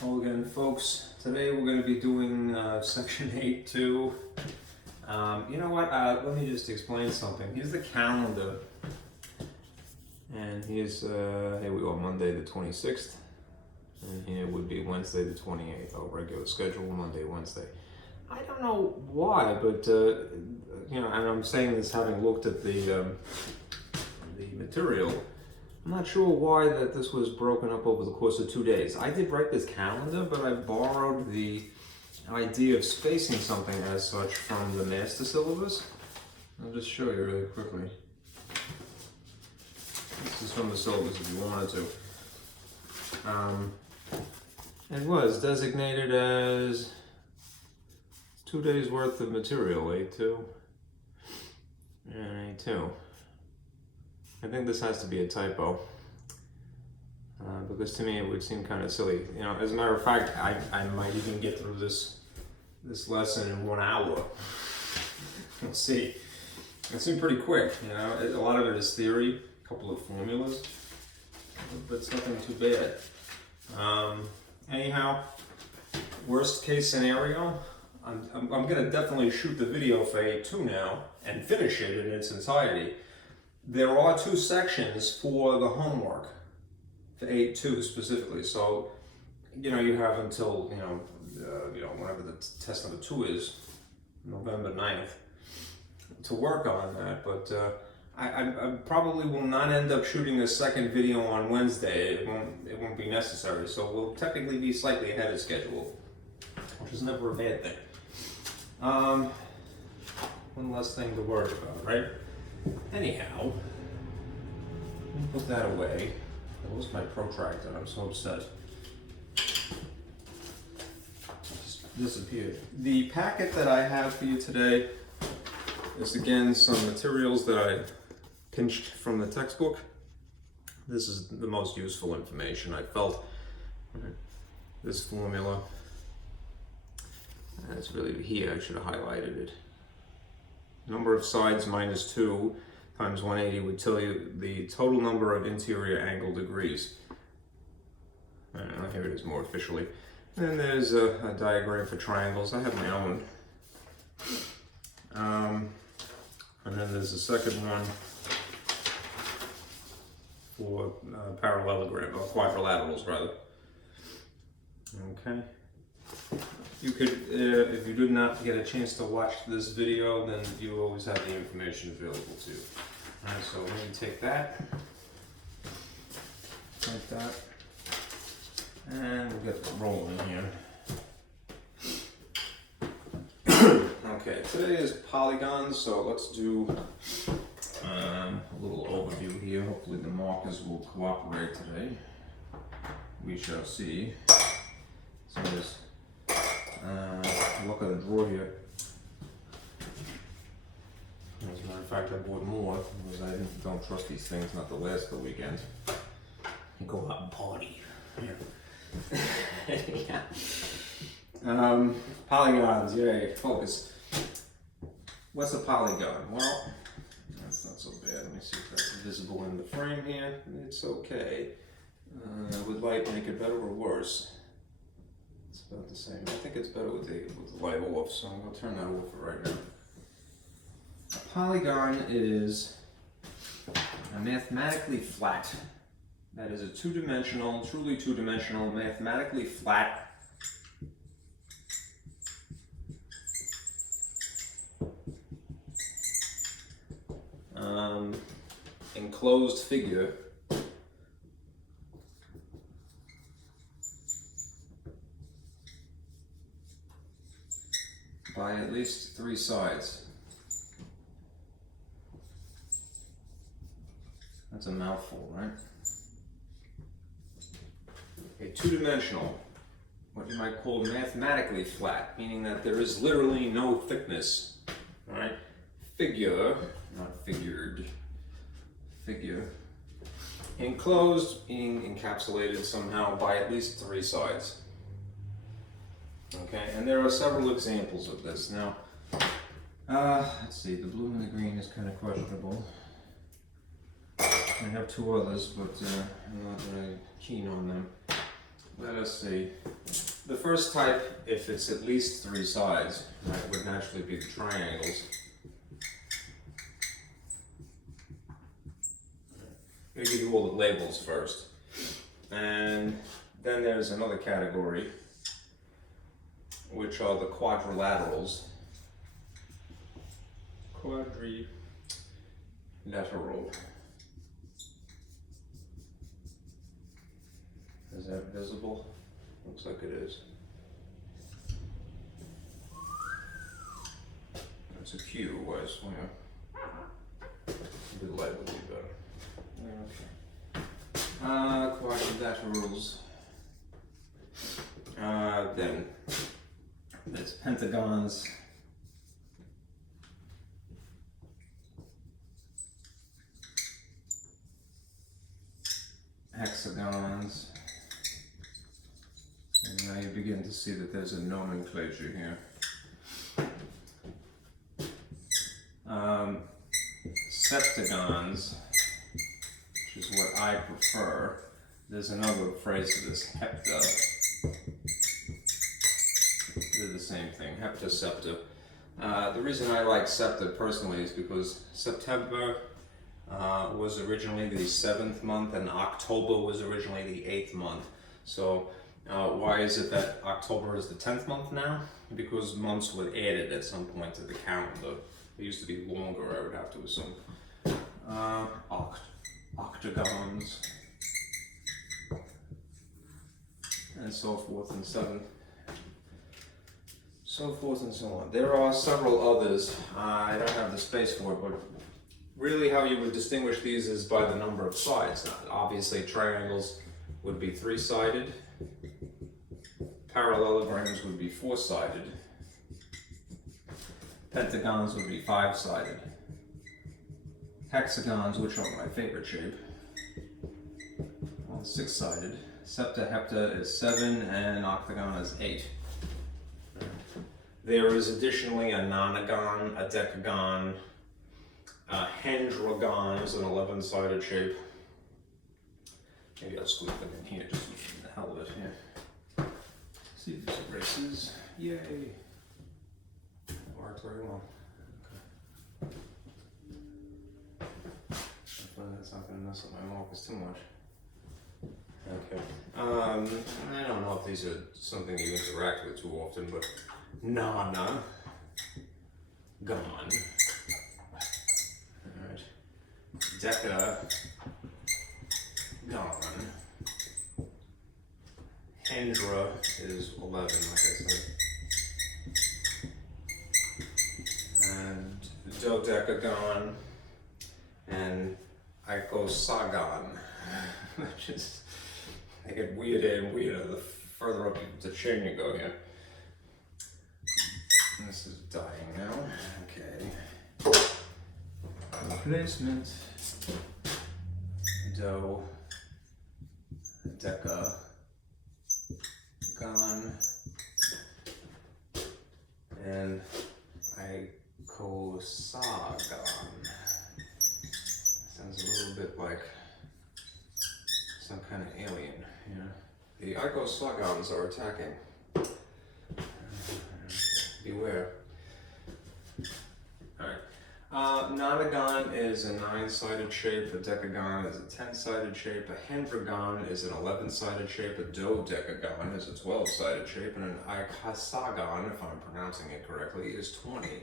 Hello again, folks. Today we're going to be doing section 8.2. You know what? Let me just explain something. Here's the calendar, and here's here we are, Monday the 26th, and here would be Wednesday the 28th. Our regular schedule, Monday, Wednesday. I don't know why, but you know, and I'm saying this having looked at the material. I'm not sure why that this was broken up over the course of 2 days. I did write this calendar, but I borrowed the idea of spacing something as such from the master syllabus. I'll just show you really quickly. This is from the syllabus if you wanted to. It was designated as 2 days worth of material, 8.2 and 8.2. I think this has to be a typo, because to me it would seem kind of silly. You know, as a matter of fact, I might even get through this lesson in 1 hour. We'll see. It seemed pretty quick, you know. A lot of it is theory, a couple of formulas, but it's nothing too bad. Anyhow, worst case scenario, I'm going to definitely shoot the video for 8.2 now and finish it in its entirety. There are 2 sections for the homework, for 8.2 specifically. So, you know, you have until, whenever the test number 2 is, November 9th, to work on that. But I probably will not end up shooting a second video on Wednesday. It won't be necessary. So we'll technically be slightly ahead of schedule, which is never a bad thing. One less thing to worry about, right? Anyhow, let me put that away. That was my protractor. I'm so upset. It just disappeared. The packet that I have for you today is again some materials that I pinched from the textbook. This is the most useful information I felt. This formula, and it's really here. I should have highlighted it. Number of sides minus 2 times 180 would tell you the total number of interior angle degrees. Here it is more officially. And there's a diagram for triangles. I have my own. And then there's a second one for parallelogram, or quadrilaterals rather. Okay. You could, if you did not get a chance to watch this video, then you always have the information available to you. Alright, so let me take that, like that, and we'll get rolling here. Okay, today is polygons, so let's do a little overview here. Hopefully the markers will cooperate today. We shall see. So there's look at the drawer here. As a matter of fact, I bought more because I don't trust these things not to last the weekend. You go out and party. Yeah. Polygons, yay, focus. What's a polygon? Well, that's not so bad. Let me see if that's visible in the frame here. It's okay. Would light make it better or worse? It's about the same. I think it's better with the light off, so I'm going to turn that off for right now. A polygon is a mathematically flat, that is a two-dimensional, truly two-dimensional, mathematically flat enclosed figure by at least 3 sides. That's a mouthful, right? A two-dimensional, what you might call mathematically flat, meaning that there is literally no thickness, all right? Figure, not figured, figure. Enclosed, being encapsulated somehow by at least 3 sides. Okay, and there are several examples of this. Now, let's see, the blue and the green is kind of questionable. I have 2 others, but I'm not very keen on them. Let us see. The first type, if it's at least 3 sides, right, would naturally be the triangles. I'm going to give you all the labels first. And then there's another category, which are the quadrilaterals. Quadrilateral. Is that visible? Looks like it is. It's a Q, I swear. The light would be better. Okay. Quadrilaterals. Then there's pentagons. Hexagons. And now you begin to see that there's a nomenclature here. Septagons, which is what I prefer. There's another phrase for this, hepta. They're the same thing, hepta, septa. The reason I like septa personally is because September was originally the 7th month and October was originally the 8th month. So why is it that October is the 10th month now? Because months were added at some point to the calendar. It used to be longer, I would have to assume. Octagons, and so forth and so forth and so on. There are several others. I don't have the space for it, but really how you would distinguish these is by the number of sides. Now, obviously triangles would be 3-sided. Parallelograms would be 4-sided. Pentagons would be 5-sided. Hexagons, which are my favorite shape, are 6-sided. Septa, hepta is 7, and octagon is 8. There is additionally a nonagon, a decagon, a hendragon is an 11-sided shape. Maybe I'll squeeze them in here just for the hell of it. Yeah. See if this erases. Yay! That worked very well. That's not going to mess up my focus too much. Okay. I don't know if these are something you interact with too often, but nana, gone. Alright. Deca, gone. Hendra is 11, like I said. And dodecagon and Icosagon, which is, they get weirder and weirder the further up the chain you go here. This is dying now. Okay. Replacement. Do. Deca. Gon. And Icosagon. Sounds a little bit like some kind of alien, you know. The Icosagons are attacking. Beware. Alright. Nonagon is a 9-sided shape, a decagon is a 10-sided shape, a hendragon is an 11-sided shape, a dodecagon is a 12-sided shape, and an icosagon, if I'm pronouncing it correctly, is 20.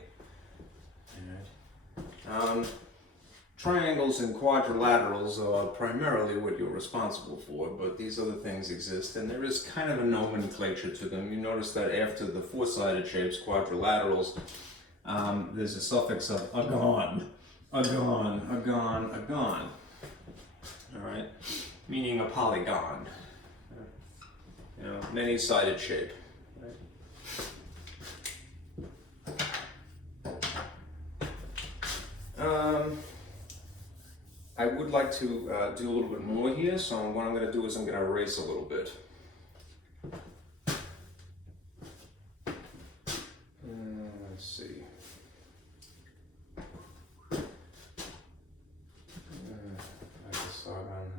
Alright. Triangles and quadrilaterals are primarily what you're responsible for, but these other things exist, and there is kind of a nomenclature to them. You notice that after the 4-sided shapes, quadrilaterals, there's a suffix of agon, agon, agon, agon, all right, meaning a polygon, you know, many-sided shape. I would like to do a little bit more here, so what I'm going to do is I'm going to erase a little bit. Let's see.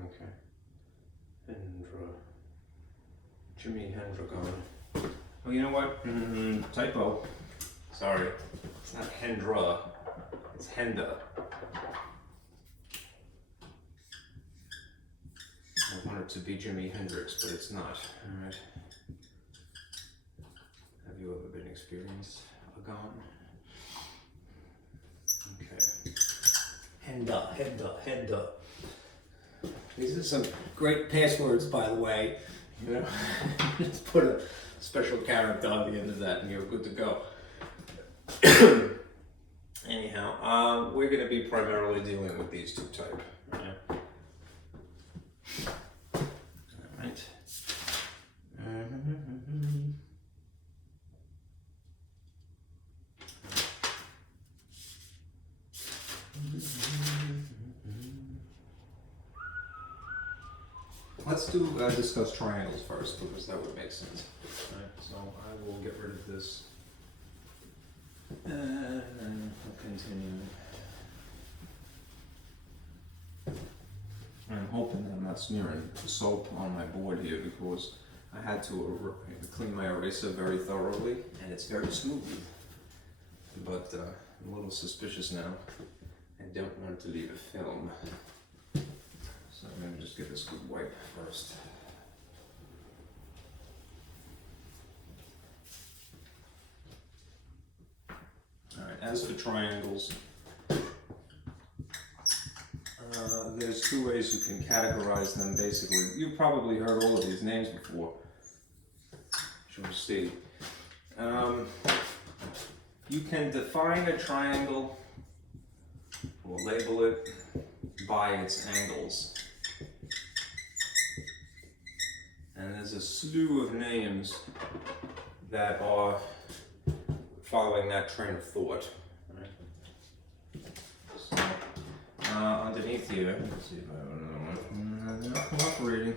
Okay. Hendra. Jimmy Hendragon. Oh, you know what? Typo. Sorry. It's not Hendra. It's Henda. I want it to be Jimi Hendrix, but it's not. Alright. Have you ever been experienced a gone? Okay. Henda. These are some great passwords, by the way. You know, just put a special character on the end of that and you're good to go. Anyhow, we're going to be primarily dealing with these two type. Right? Alright. Let's discuss triangles first, because that would make sense. Right, so I will get rid of this and I'll continue. I'm hoping that I'm not smearing soap on my board here, because I had to clean my eraser very thoroughly and it's very smooth. But I'm a little suspicious now. I don't want to leave a film. So I'm going to just give this a good wipe first. Alright, as for triangles, there's two ways you can categorize them basically. You've probably heard all of these names before. Shall we see? You can define a triangle or label it by its angles. And there's a slew of names that are following that train of thought. Right? So, underneath here, let's see if I have another one. Not cooperating.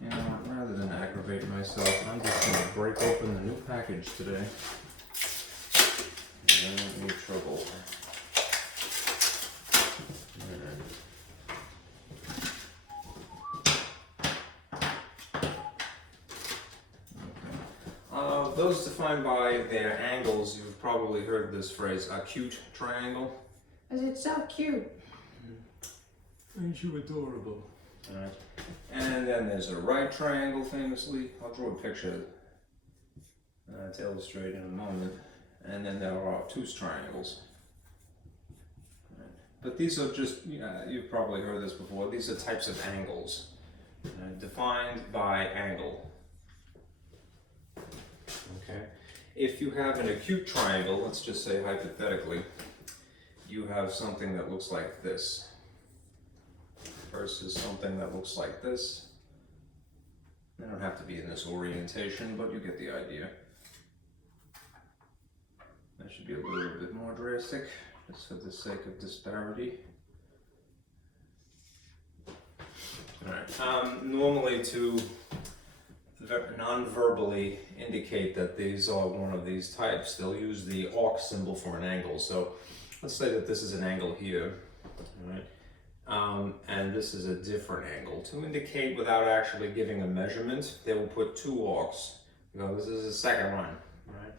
You know, rather than aggravate myself, I'm just going to break open the new package today. I don't need trouble. Those defined by their angles, you've probably heard this phrase, acute triangle. Is it so cute? Ain't you adorable? Alright. And then there's a right triangle, famously. I'll draw a picture to illustrate in a moment. And then there are obtuse triangles. Right. But these are just, you've probably heard this before, these are types of angles. Defined by angle. Okay. If you have an acute triangle, let's just say hypothetically, you have something that looks like this versus something that looks like this. They don't have to be in this orientation, but you get the idea. That should be a little bit more drastic, just for the sake of disparity. Alright, normally to non-verbally indicate that these are one of these types, they'll use the arc symbol for an angle. So let's say that this is an angle here, right? And this is a different angle. To indicate without actually giving a measurement, they will put two arcs. This is the second one, right?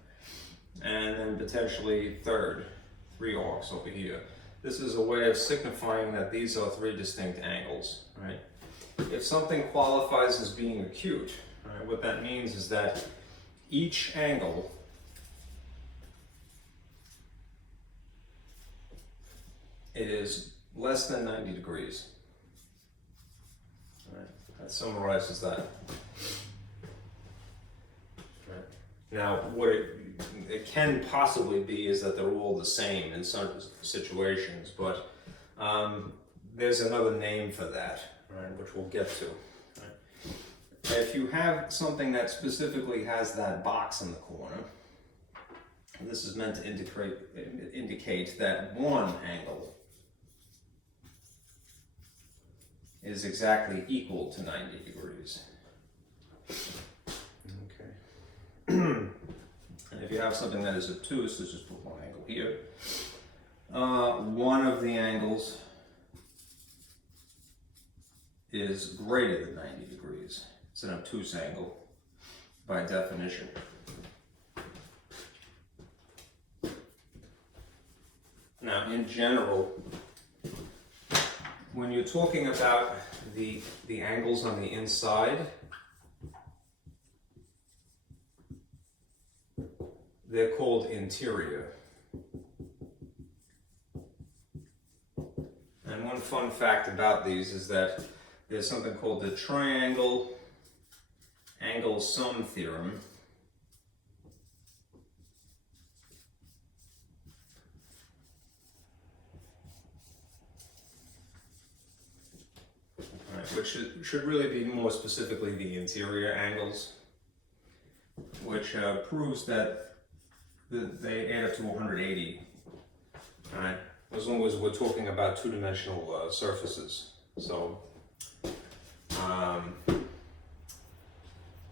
And then potentially three arcs over here. This is a way of signifying that these are three distinct angles, right? If something qualifies as being acute, right, what that means is that each angle is less than 90 degrees. Right. That summarizes that. Right. Now, what it can possibly be is that they're all the same in some situations, but there's another name for that, right, which we'll get to. If you have something that specifically has that box in the corner, this is meant to indicate that one angle is exactly equal to 90 degrees. Okay. And if you have something that is obtuse, let's just put one angle here. One of the angles is greater than 90 degrees. It's an obtuse angle. by definition. Now, in general, when you're talking about the angles on the inside, they're called interior. And one fun fact about these is that there's something called the triangle angle sum theorem. Which should really be more specifically the interior angles, which proves that they add up to 180. All right, as long as we're talking about two-dimensional surfaces. So,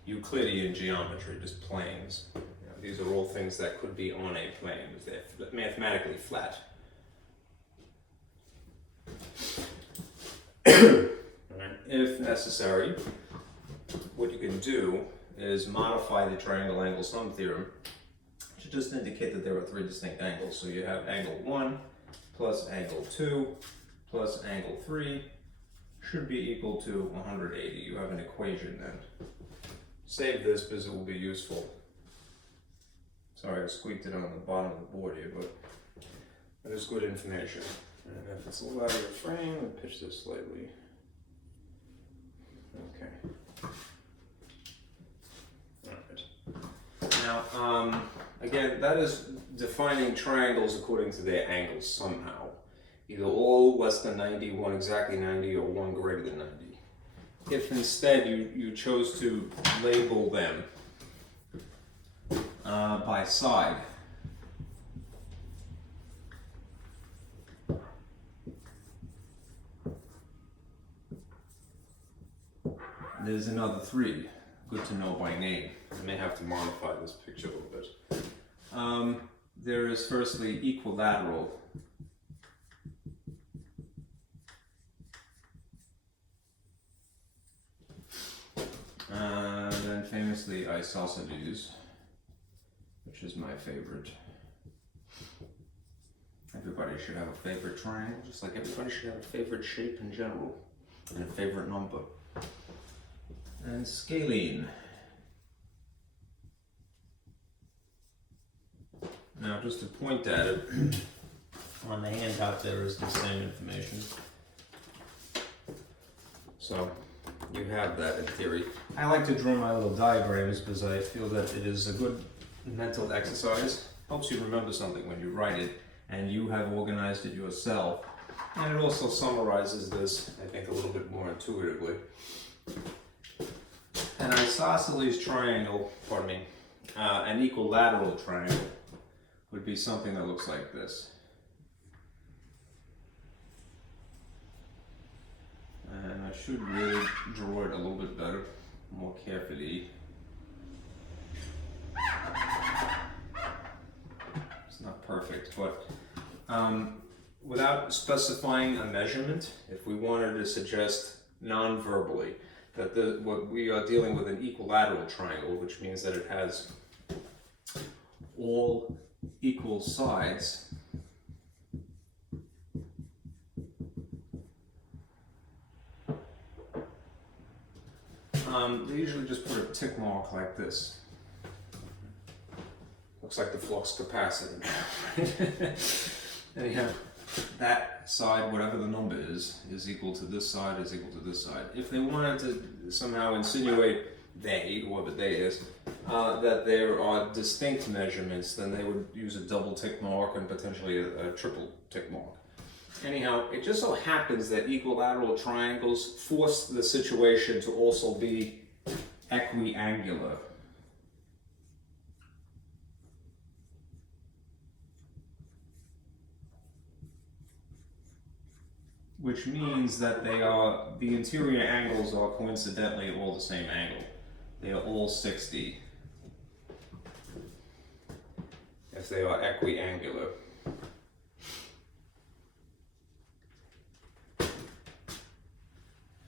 Euclidean geometry, just planes. You know, these are all things that could be on a plane. They're mathematically flat. If necessary, what you can do is modify the triangle angle sum theorem to just indicate that there are three distinct angles. So you have angle 1 plus angle 2 plus angle 3 should be equal to 180. You have an equation then. Save this because it will be useful. Sorry, I squeaked it on the bottom of the board here, but that is good information. And if it's a little out of your frame, I'll pitch this slightly. Okay. Alright. Now, again, that is defining triangles according to their angles somehow. Either all less than 90, one exactly 90, or one greater than 90. If instead you chose to label them by side, there's another 3. Good to know by name. I may have to modify this picture a little bit. There is firstly equilateral. Then famously isosceles, which is my favorite. Everybody should have a favorite triangle, just like everybody should have a favorite shape in general, and a favorite number. And scalene. Now, just to point at it, on the handout there is the same information. So, you have that in theory. I like to draw my little diagrams because I feel that it is a good mental exercise. Helps you remember something when you write it, and you have organized it yourself. And it also summarizes this, I think, a little bit more intuitively. An isosceles triangle, an equilateral triangle would be something that looks like this. And I should really draw it a little bit better, more carefully. It's not perfect, but without specifying a measurement, if we wanted to suggest non-verbally that what we are dealing with an equilateral triangle, which means that it has all equal sides, they usually just put a tick mark like this. Looks like the flux capacitor. Anyhow, that side, whatever the number is equal to this side, is equal to this side. If they wanted to somehow insinuate whoever they is, that there are distinct measurements, then they would use a double tick mark and potentially a triple tick mark. Anyhow, it just so happens that equilateral triangles force the situation to also be equiangular. Which means that the interior angles are coincidentally all the same angle. They are all 60 if they are equiangular.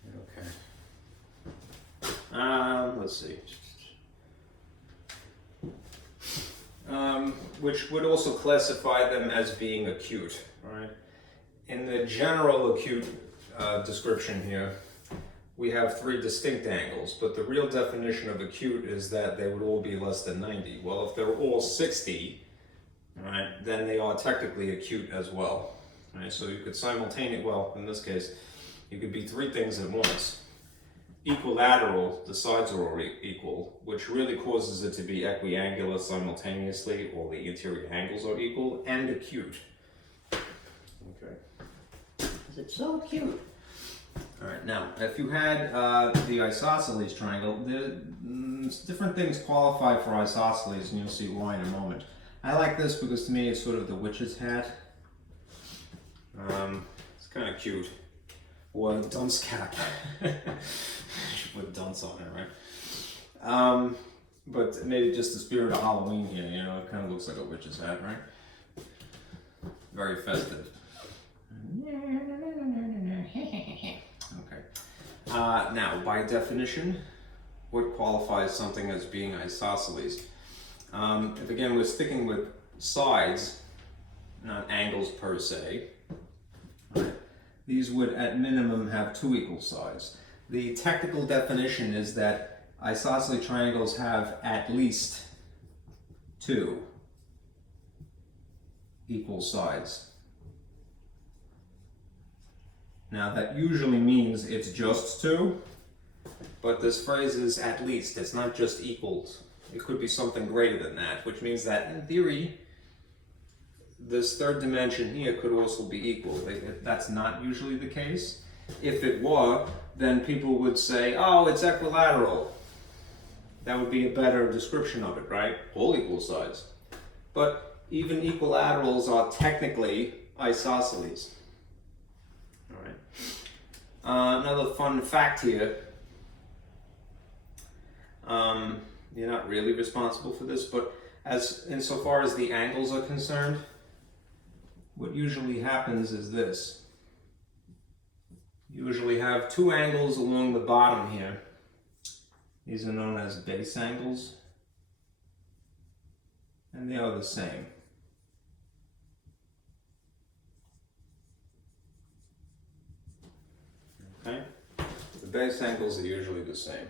Okay. Let's see. which would also classify them as being acute, right? In the general acute description here, we have three distinct angles, but the real definition of acute is that they would all be less than 90. Well, if they're all 60, right, then they are technically acute as well. Right? So you could simultaneously, well, in this case, you could be three things at once. Equilateral, the sides are all equal, which really causes it to be equiangular simultaneously, all the interior angles are equal, and acute. Okay. It's so cute. All right, now, if you had the isosceles triangle, different things qualify for isosceles, and you'll see why in a moment. I like this because to me it's sort of the witch's hat. It's kind of cute. Or a dunce cap. Should put dunce on it, right? But maybe just the spirit of Halloween here, you know, it kind of looks like a witch's hat, right? Very festive. Okay. Now, by definition, what qualifies something as being isosceles? If again we're sticking with sides, not angles per se, right? These would at minimum have two equal sides. The technical definition is that isosceles triangles have at least two equal sides. Now that usually means it's just two, but this phrase is at least, it's not just equals. It could be something greater than that, which means that in theory, this third dimension here could also be equal. That's not usually the case. If it were, then people would say, oh, it's equilateral. That would be a better description of it, right? All equal sides. But even equilaterals are technically isosceles. All right. Another fun fact here. You're not really responsible for this, but as insofar as the angles are concerned, what usually happens is this. You usually have two angles along the bottom here. These are known as base angles, and they are the same. Okay? The base angles are usually the same.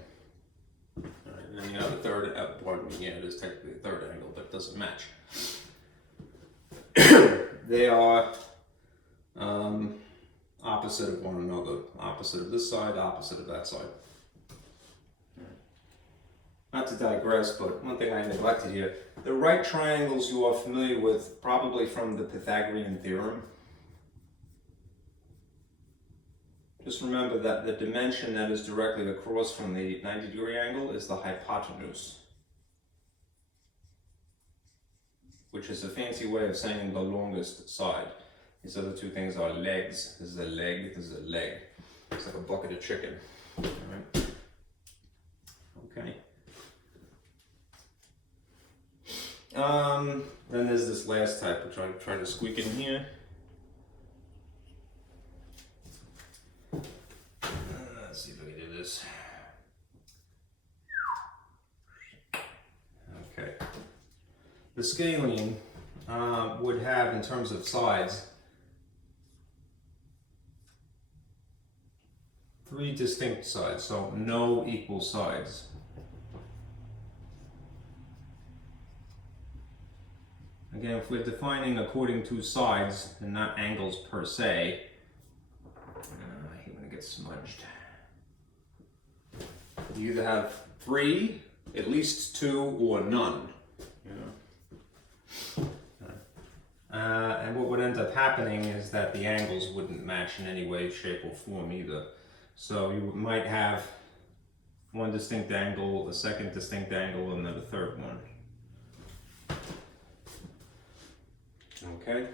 Alright, and then you have a third, pardon me, yeah, it is technically a third angle, but it doesn't match. They are opposite of one another. Opposite of this side, opposite of that side. Not to digress, but one thing I neglected here. The right triangles you are familiar with probably from the Pythagorean theorem. Just remember that the dimension that is directly across from the 90-degree angle is the hypotenuse, which is a fancy way of saying the longest side. These other two things are legs. This is a leg, this is a leg. It's like a bucket of chicken. All right. Okay. Then there's this last type, which I'll try to squeak in here. Let's see if I can do this. Okay. The scalene would have, in terms of sides, three distinct sides, so no equal sides. Again, if we're defining according to sides and not angles per se, I hate when it gets smudged. You either have three, at least two, or none. You know? And what would end up happening is that the angles wouldn't match in any way, shape, or form either. So you might have one distinct angle, a second distinct angle, and then a third one. Okay?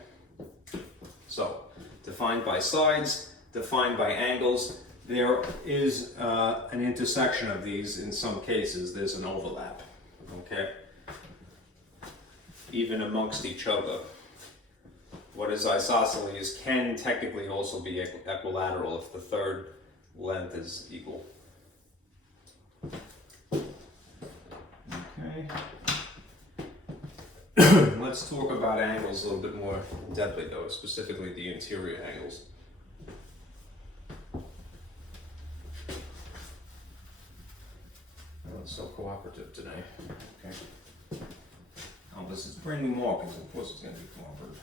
So, defined by sides, defined by angles. There is an intersection of these in some cases. There's an overlap. Okay? Even amongst each other. What is isosceles can technically also be equilateral if the third length is equal. Okay. Let's Let's talk about angles a little bit more in depth, though, specifically the interior angles. Oh, it's so cooperative today. Okay. Oh, this is brand new markings, of course it's going to be cooperative.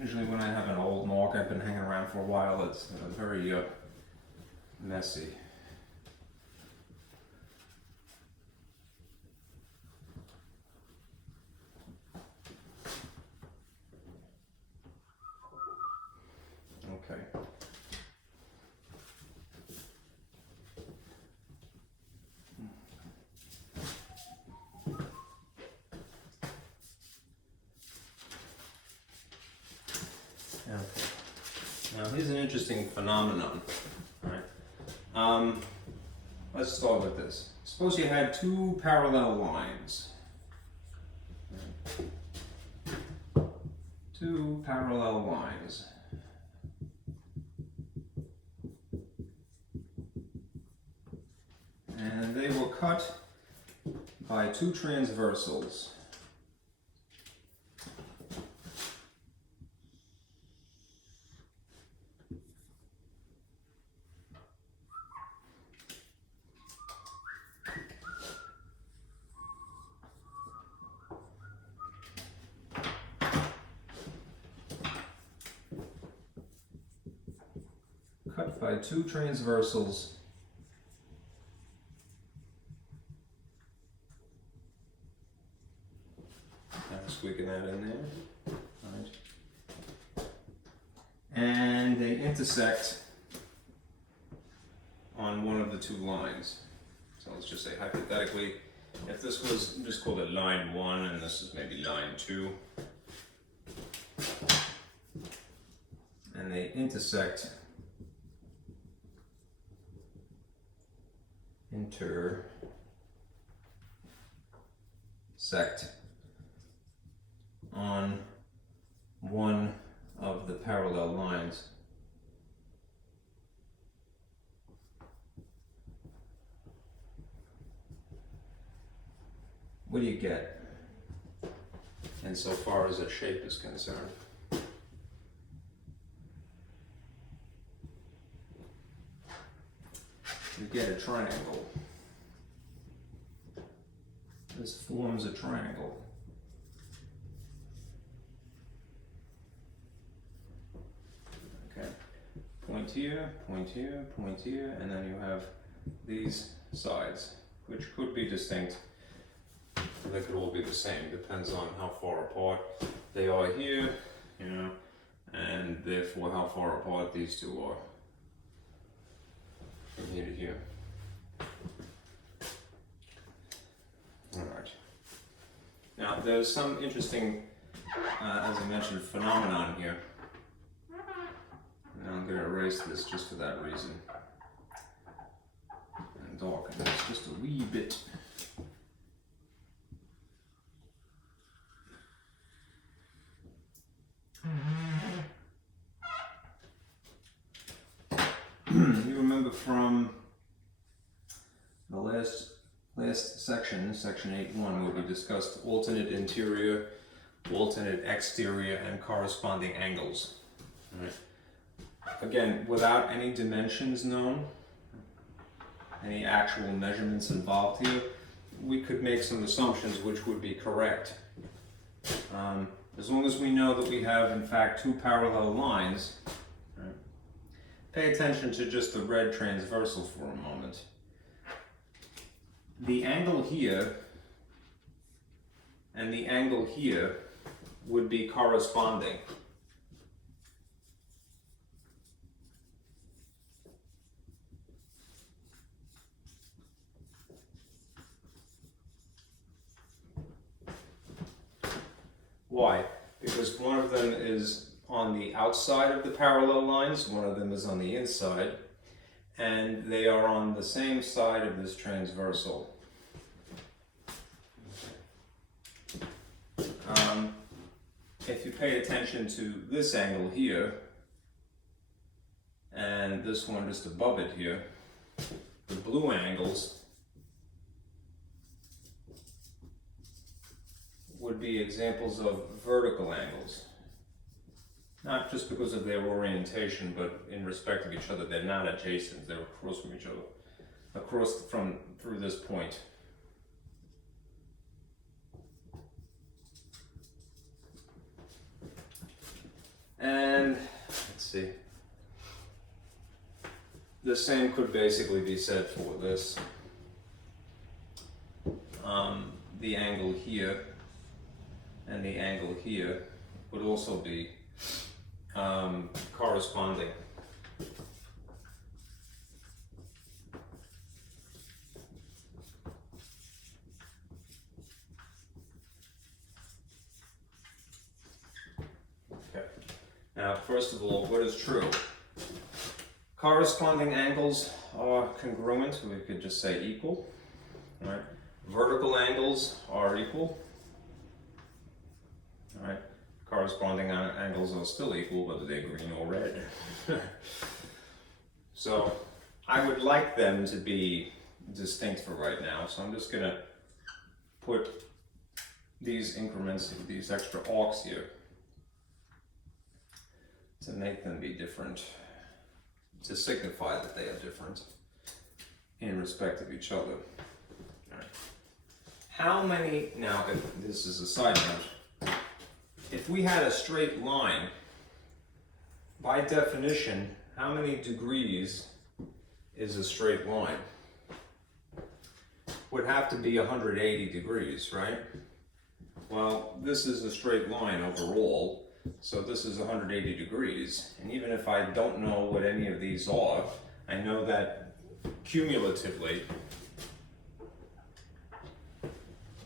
Usually when I have an old mark I've been hanging around for a while, it's very messy. Okay. Now here's an interesting phenomenon. All right. Let's start with this. Suppose you had two parallel lines. Two parallel lines. And they were cut by two transversals. Cut by two transversals squeaking that in there. Right. And they intersect on one of the two lines. So let's just say hypothetically, if this was, just call it line 1 and this is maybe line 2. And they intersect, intersect on one of the parallel lines. What do you get insofar as a shape is concerned? You get a triangle. This forms a triangle. Okay. Point here, point here, point here, and then you have these sides, which could be distinct. They could all be the same, depends on how far apart they are here, you know, and therefore how far apart these two are from here to here. Alright. Now there's some interesting, as I mentioned, phenomenon here. And I'm going to erase this just for that reason. And darken this just a wee bit. You remember from the last section, section 8.1, where we discussed alternate interior, alternate exterior, and corresponding angles. All right. Again, without any dimensions known, any actual measurements involved here, we could make some assumptions which would be correct. As long as we know that we have, in fact, two parallel lines. Right? Pay attention to just the red transversal for a moment. The angle here and the angle here would be corresponding. Why? Because one of them is on the outside of the parallel lines, one of them is on the inside, and they are on the same side of this transversal. If you pay attention to this angle here, and this one just above it here, the blue angles would be examples of vertical angles. Not just because of their orientation, but in respect of each other. They're not adjacent, they're across from each other. Through this point. And let's see. The same could basically be said for this. The angle here and the angle here would also be corresponding. Okay. Now, first of all, what is true? Corresponding angles are congruent. We could just say equal. Right? Vertical angles are equal. All right. Corresponding angles are still equal, whether they're green or red. So I would like them to be distinct for right now. So I'm just going to put these increments, these extra arcs here, to make them be different, to signify that they are different in respect of each other. All right. How many, now if this is a side note, if we had a straight line, by definition, how many degrees is a straight line? Would have to be 180 degrees, right? Well, this is a straight line overall, so this is 180 degrees. And even if I don't know what any of these are, I know that cumulatively,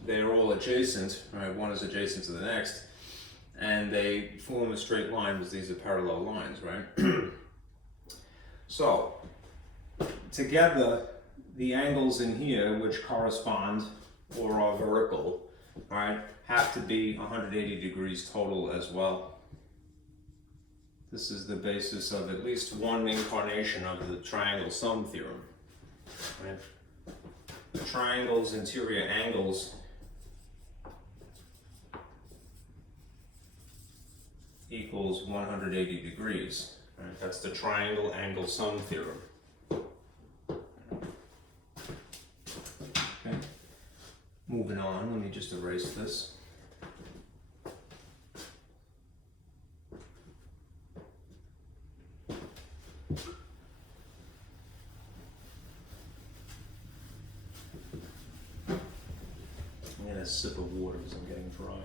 they're all adjacent, right? One is adjacent to the next, and they form a straight line because these are parallel lines, right? So, together, the angles in here, which correspond or are vertical, right, have to be 180 degrees total as well. This is the basis of at least one incarnation of the triangle sum theorem, right? The triangle's interior angles equals 180 degrees. Right? That's the triangle angle sum theorem. Okay. Moving on, let me just erase this. I'm gonna sip of water because I'm getting dry.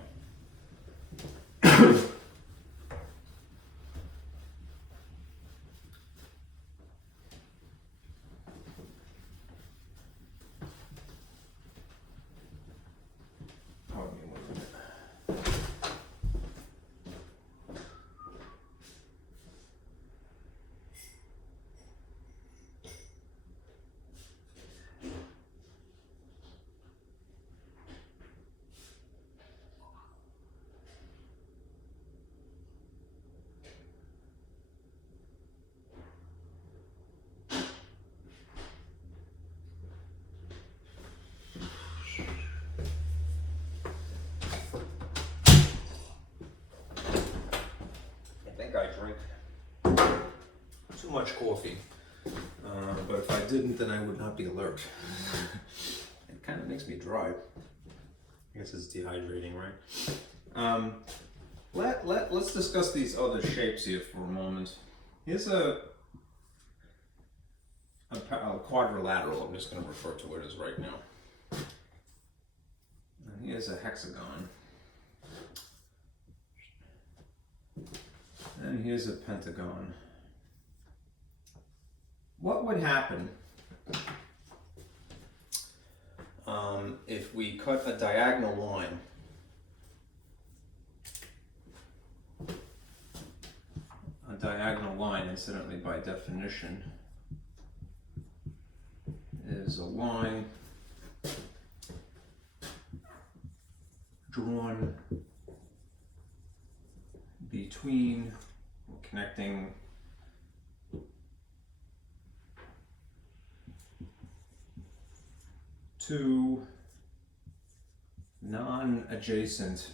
I drink too much coffee, but if I didn't, then I would not be alert. It kind of makes me dry. I guess it's dehydrating, right? Let's discuss these other shapes here for a moment. Here's a quadrilateral. I'm just going to refer to it as right now. And here's a hexagon. And here's a pentagon. What would happen if we cut a diagonal line incidentally, by definition, is a line drawn between, connecting two non-adjacent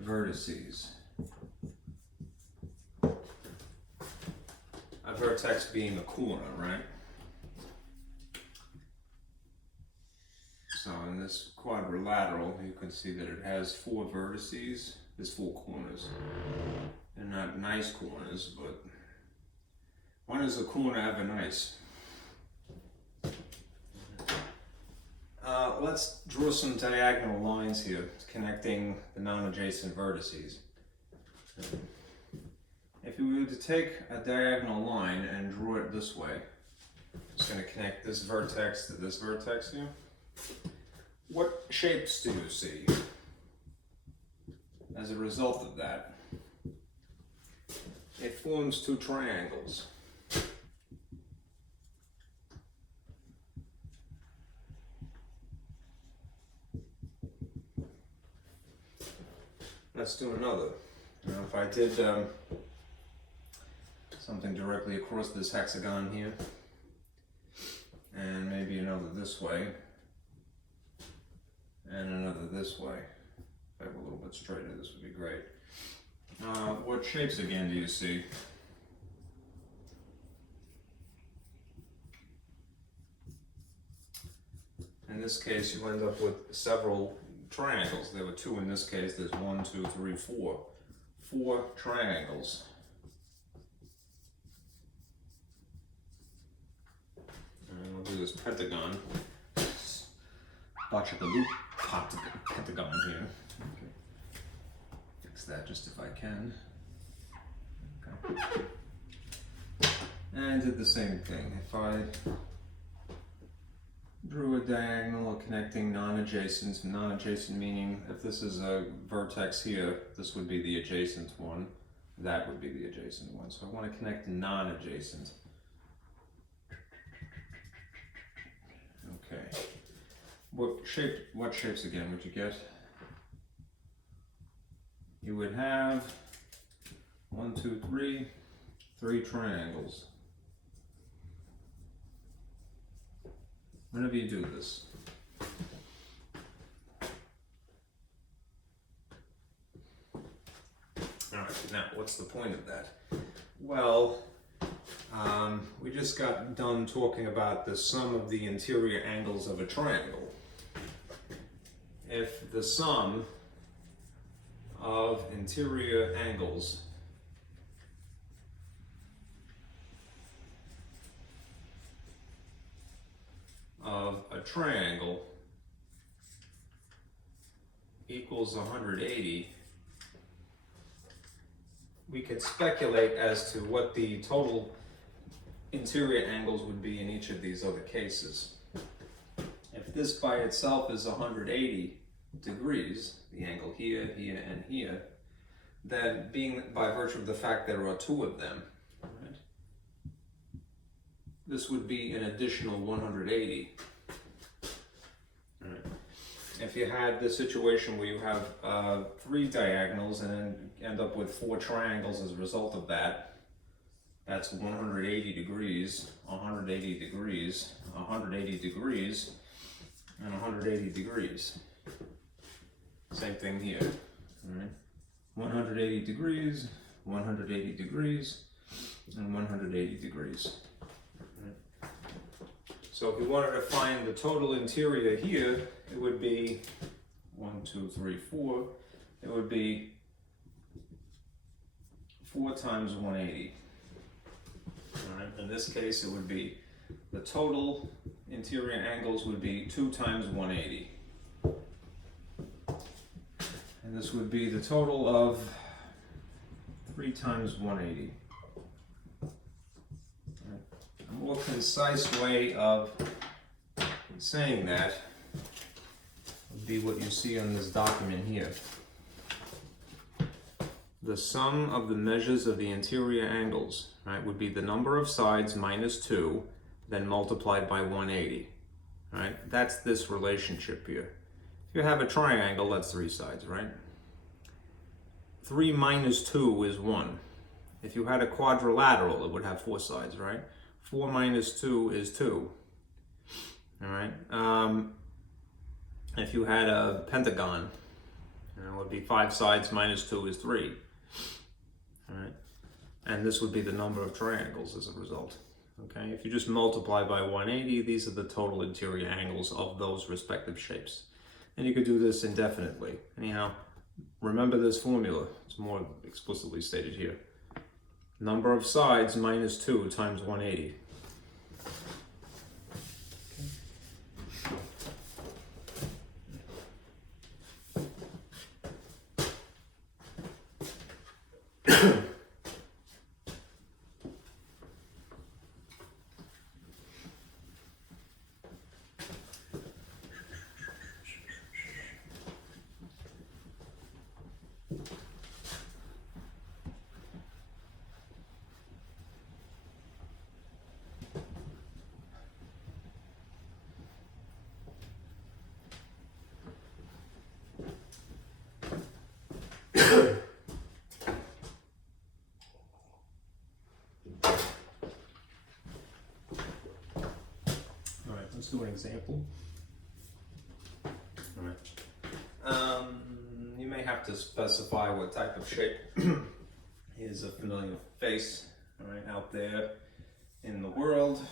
vertices. A vertex being a corner, right? So in this quadrilateral, you can see that it has 4 vertices. There's 4 corners. They're not nice corners, but when is a corner ever nice? Let's draw some diagonal lines here connecting the non-adjacent vertices. If we were to take a diagonal line and draw it this way, it's going to connect this vertex to this vertex here. What shapes do you see as a result of that? It forms 2 triangles. Let's do another. Now, if I did something directly across this hexagon here, and maybe another this way, and another this way. If I have a little bit straighter, this would be great. What shapes again do you see? In this case, you end up with several triangles. There were 2 in this case. There's 1, 2, 3, 4. 4 triangles. And we'll do this pentagon. Loop pentagon here. Okay. Fix that just if I can. Okay. And did the same thing. If I drew a diagonal connecting non-adjacent meaning if this is a vertex here, this would be the adjacent one, that would be the adjacent one. So I want to connect non-adjacent. Okay. What shapes again would you get? You would have 1, 2, 3 triangles. Whenever you do this. Alright, now what's the point of that? Well, we just got done talking about the sum of the interior angles of a triangle. If the sum of interior angles of a triangle equals 180, we could speculate as to what the total interior angles would be in each of these other cases. If this by itself is 180 degrees, the angle here, here, and here, then being by virtue of the fact there are 2 of them, right, this would be an additional 180. Right. If you had the situation where you have 3 diagonals and then end up with 4 triangles as a result of that, that's 180 degrees, 180 degrees, 180 degrees, and 180 degrees. Same thing here, all right? 180 degrees, 180 degrees, and 180 degrees. Right? So if we wanted to find the total interior here, it would be 1, 2, 3, 4. It would be 4 times 180. All right. In this case, it would be the total interior angles would be 2 times 180. And this would be the total of 3 times 180. A more concise way of saying that would be what you see on this document here. The sum of the measures of the interior angles, right, would be the number of sides minus 2, then multiplied by 180. Right? That's this relationship here. If you have a triangle, that's 3 sides, right? 3 minus 2 is 1. if you had a quadrilateral, it would have 4 sides, right? 4 minus 2 is 2. All right. If you had a pentagon, it would be 5 sides minus 2 is 3. All right. And this would be the number of triangles as a result. Okay. If you just multiply by 180, these are the total interior angles of those respective shapes. And you could do this indefinitely. Anyhow, remember this formula. It's more explicitly stated here. Number of sides minus 2 times 180. Let's do an example. All right. You may have to specify what type of shape is a familiar face, all right, out there in the world.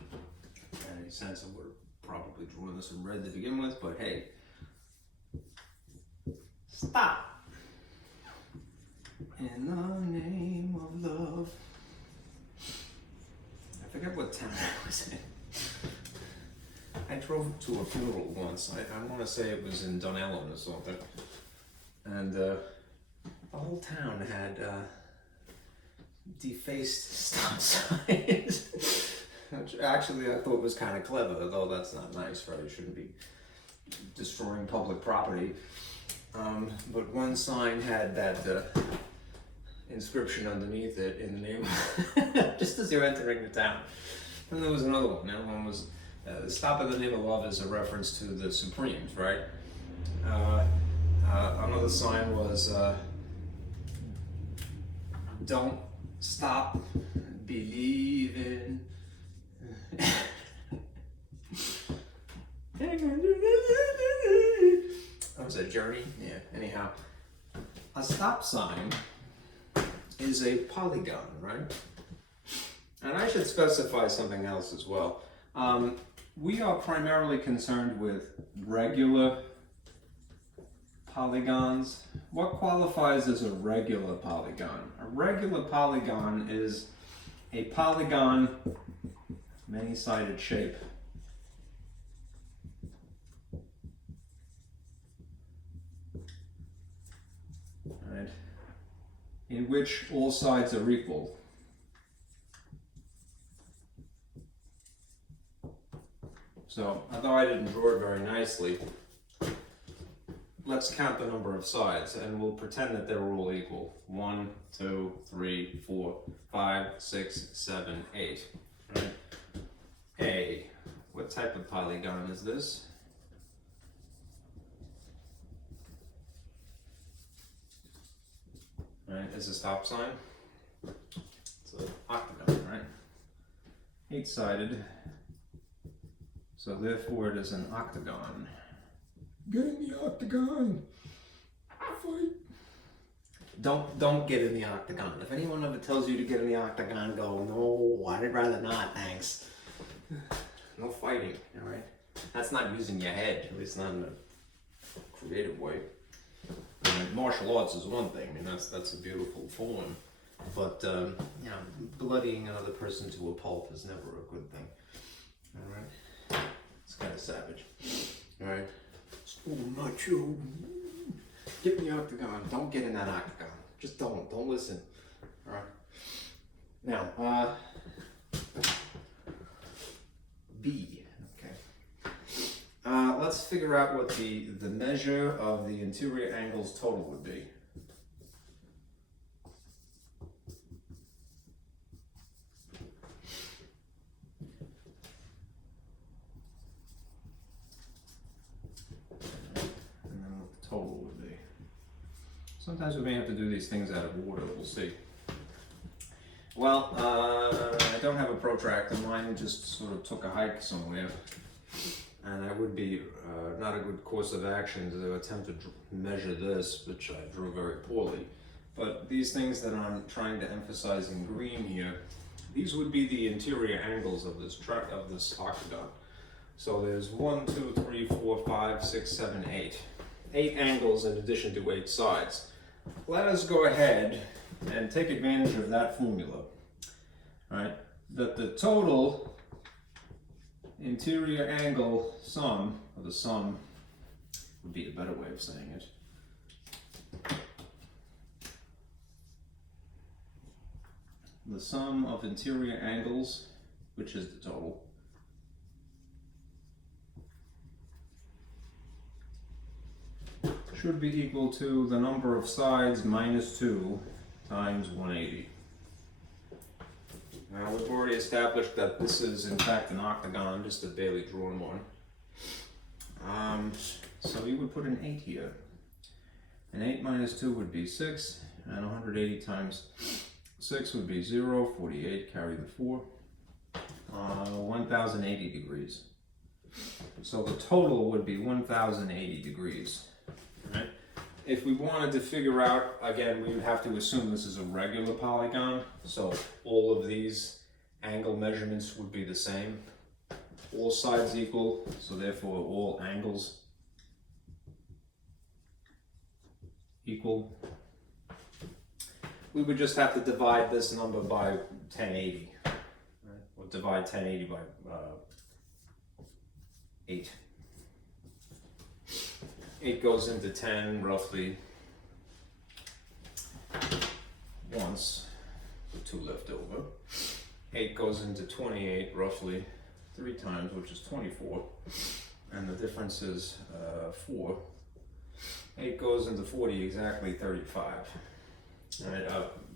In any sense, I would have probably drawn this in red to begin with, but hey, stop. In the name of love. I forget what town I was in. I drove to a funeral once. I want to say it was in Dunellen or something. And the whole town had defaced stop signs. Which actually I thought was kind of clever, though that's not nice, right? You shouldn't be destroying public property. But one sign had that inscription underneath it in the name of just as you're entering the town. And there was another one. The other one was stop in the name of love is a reference to the Supremes, right? Another sign was don't stop believing. That was a journey. Yeah, anyhow. A stop sign is a polygon, right? And I should specify something else as well. We are primarily concerned with regular polygons. What qualifies as a regular polygon? A regular polygon is a polygon, many-sided shape, right, in which all sides are equal. So, although I didn't draw it very nicely, let's count the number of sides and we'll pretend that they're all equal. 1, 2, 3, 4, 5, 6, 7, 8. Right? A. What type of polygon is this? Right, is a stop sign. It's an octagon, right? 8-sided. So therefore it is an octagon. Get in the octagon. Fight. Don't get in the octagon. If anyone ever tells you to get in the octagon, go, no, I'd rather not, thanks. No fighting, all right? That's not using your head, at least not in a creative way. I mean, martial arts is one thing. I mean, that's a beautiful form. But, you know, bloodying another person to a pulp is never a good thing. All right? It's kind of savage. All right? Oh, macho. Get in the octagon. Don't get in that octagon. Just don't. Don't listen. All right? Now, B. Okay. Let's figure out what the measure of the interior angles total would be. And then what the total would be. Sometimes we may have to do these things out of order, we'll see. Well, I don't have a protractor. Mine just sort of took a hike somewhere. And that would be not a good course of action to attempt to measure this, which I drew very poorly. But these things that I'm trying to emphasize in green here, these would be the interior angles of this octagon. So there's 1, 2, 3, 4, 5, 6, 7, 8. 8 angles in addition to 8 sides. Let us go ahead and take advantage of that formula. Right? That the total interior angle sum, or the sum would be a better way of saying it. The sum of interior angles, which is the total, should be equal to the number of sides minus 2 times 180. Now we've already established that this is in fact an octagon, just a barely drawn one. So we would put an 8 here. An 8 minus 2 would be 6, and 180 times 6 would be 0, 48, carry the 4, 1080 degrees. So the total would be 1080 degrees. Right? If we wanted to figure out, again, we would have to assume this is a regular polygon, so all of these angle measurements would be the same. All sides equal, so therefore all angles equal. We would just have to divide this number by 1080, right? Or divide 1080 by 8. 8 goes into 10 roughly once, with 2 left over. 8 goes into 28 roughly 3 times, which is 24, and the difference is 4. 8 goes into 40 exactly 35. Right,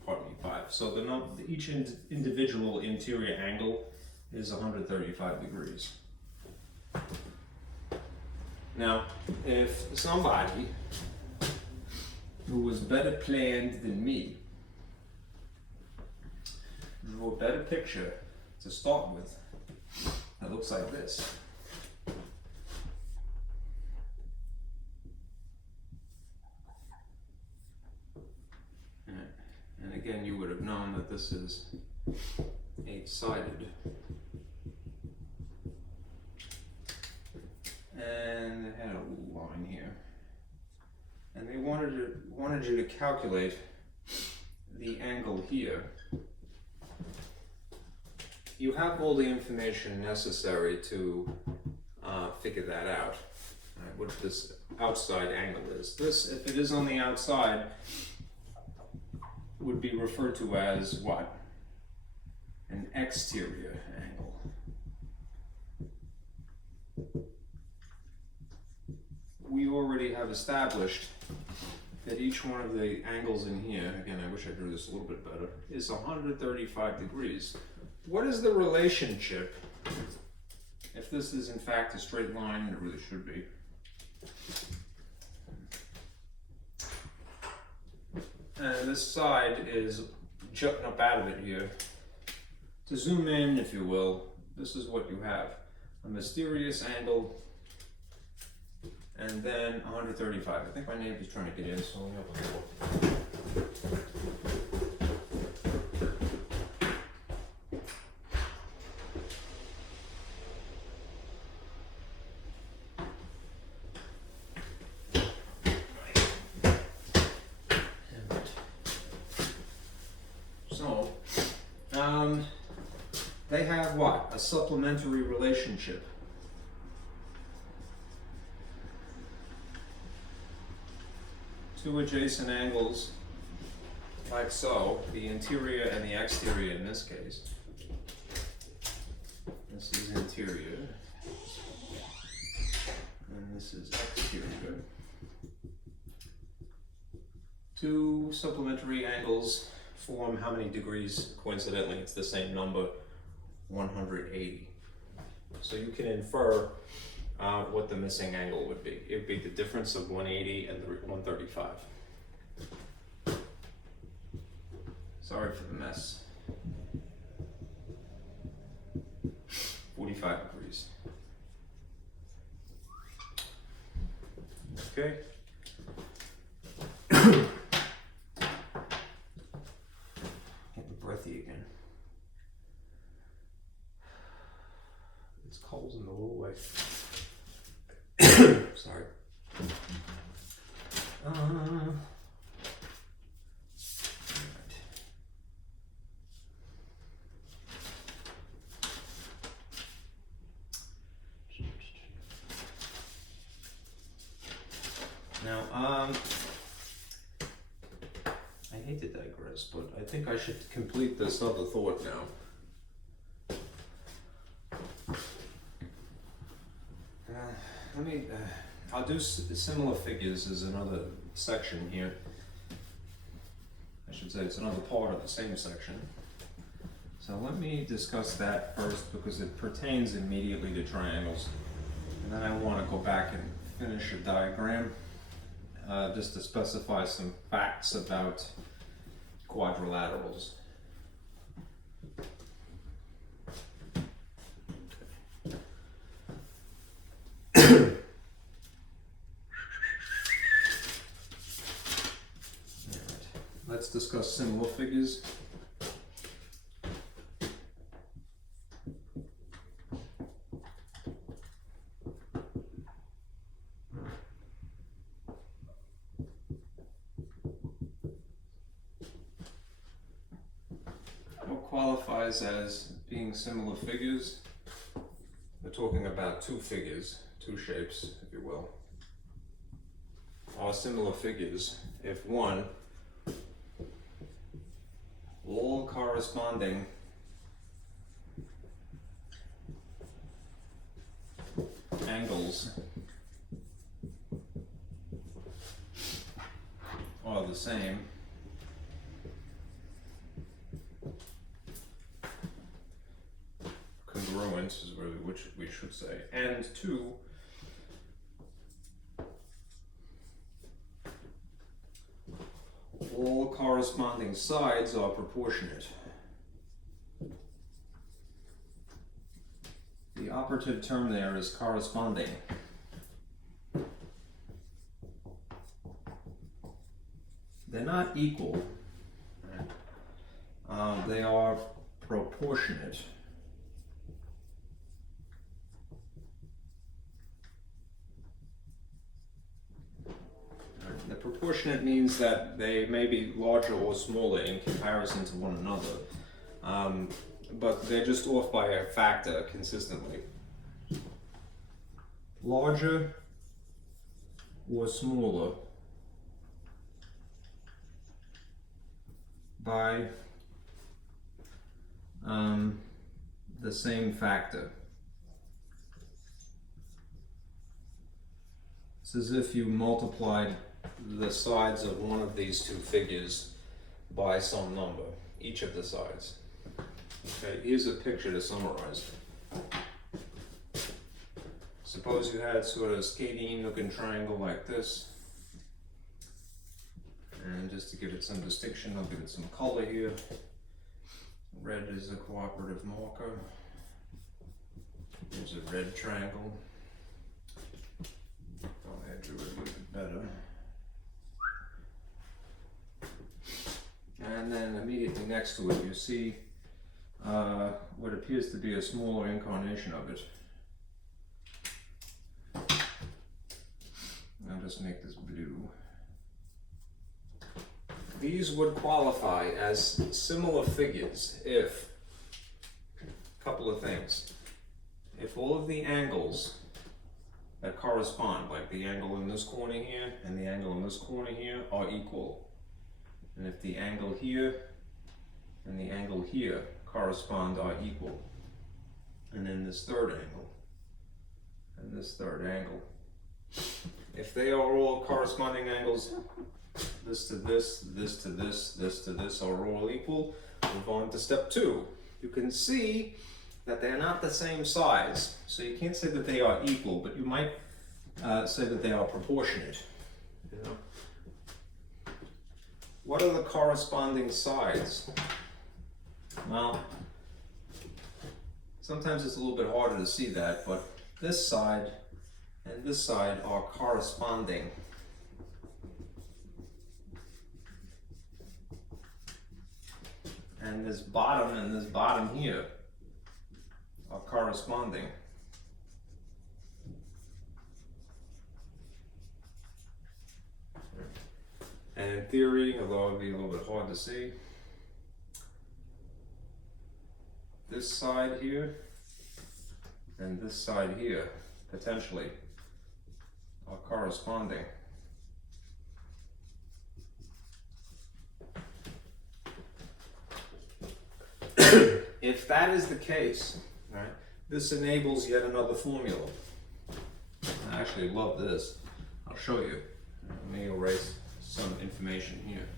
pardon me, 5. So each individual interior angle is 135 degrees. Now, if somebody who was better planned than me drew a better picture to start with, that looks like this. And again, you would have known that this is 8-sided. And they had a little line here. And they wanted you to calculate the angle here. You have all the information necessary to figure that out, right, what this outside angle is. This, if it is on the outside, would be referred to as what? An exterior angle. We already have established that each one of the angles in here, again I wish I drew this a little bit better, is 135 degrees. What is the relationship, if this is in fact a straight line, it really should be, and this side is jutting up out of it here. To zoom in, if you will, this is what you have. A mysterious angle, and then 135. I think my neighbor's trying to get in, so let me open the door. They have what? A supplementary relationship. Two adjacent angles, like so, the interior and the exterior in this case. This is interior, and this is exterior. Two supplementary angles form how many degrees? Coincidentally, it's the same number, 180. So you can infer what the missing angle would be. It would be the difference of 180 and the 135. Sorry for the mess. 45 degrees. Okay. Getting breathy again. It's cold in the hallway. Sorry. Now, I hate to digress, but I think I should complete this other thought now. I'll do similar figures as another section here. I should say it's another part of the same section. So let me discuss that first because it pertains immediately to triangles. And then I want to go back and finish a diagram just to specify some facts about quadrilaterals. Let's discuss similar figures. What qualifies as being similar figures? We're talking about two figures, two shapes, if you will, are similar figures if one, all corresponding angles are the same, congruent is which we should say, and two, all corresponding sides are proportionate. The operative term there is corresponding. They're not equal. They are proportionate. The proportionate means that they may be larger or smaller in comparison to one another, but they're just off by a factor consistently. Larger or smaller by the same factor. It's as if you multiplied the sides of one of these two figures by some number, each of the sides. Okay, here's a picture to summarize. Suppose you had sort of a Scalene looking triangle like this. And just to give it some distinction, I'll give it some color here. Red is a cooperative marker. Here's a red triangle. Thought I drew it a little bit better. And then immediately next to it, you see what appears to be a smaller incarnation of it. I'll just make this blue. These would qualify as similar figures if, a couple of things, if all of the angles that correspond, like the angle in this corner here and the angle in this corner here, are equal. And if the angle here and the angle here correspond are equal. And then this third angle and this third angle. If they are all corresponding angles, this to this, this to this, this to this are all equal, move on to step 2. You can see that they're not the same size. So you can't say that they are equal, but you might say that they are proportionate. You know? what are the corresponding sides? Well, sometimes it's a little bit harder to see that, but this side and this side are corresponding. And this bottom and this bottom here are corresponding. And in theory, although it would be a little bit hard to see, this side here and this side here, potentially, are corresponding. If that is the case, right, this enables yet another formula. I actually love this. I'll show you. Let me erase some information here.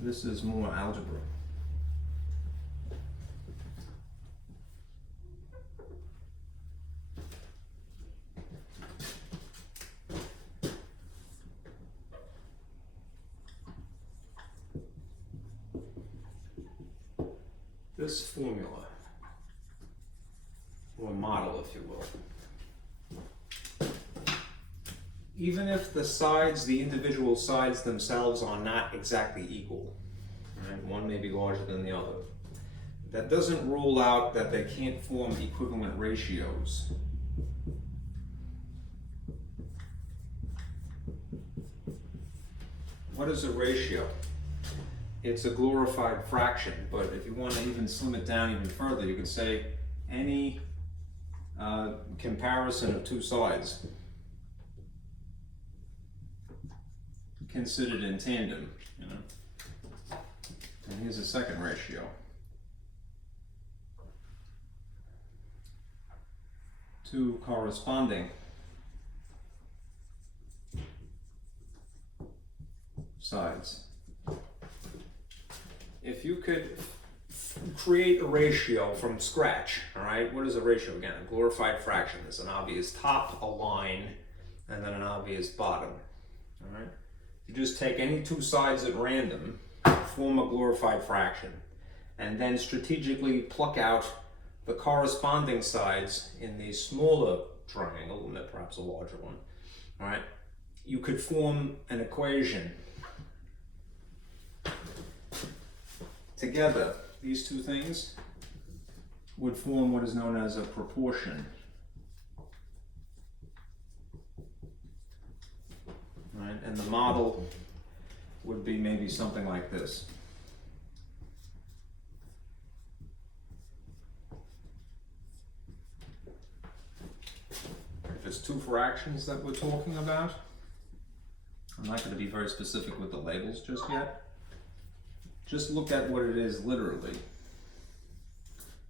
This is more algebra. This formula, or model if you will, even if the sides, the individual sides themselves are not exactly equal, right? One may be larger than the other, that doesn't rule out that they can't form equivalent ratios. What is a ratio? It's a glorified fraction, but if you want to even slim it down even further, you could say any comparison of two sides considered in tandem, you know. And here's a second ratio. Two corresponding sides. If you could create a ratio from scratch, all right, what is a ratio again? A glorified fraction. There's an obvious top, a line, and then an obvious bottom, all right? You just take any two sides at random, form a glorified fraction, and then strategically pluck out the corresponding sides in the smaller triangle, and perhaps a larger one, all right? You could form an equation. Together, these two things would form what is known as a proportion. Right? And the model would be maybe something like this. If it's two fractions that we're talking about, I'm not going to be very specific with the labels just yet. Just look at what it is literally.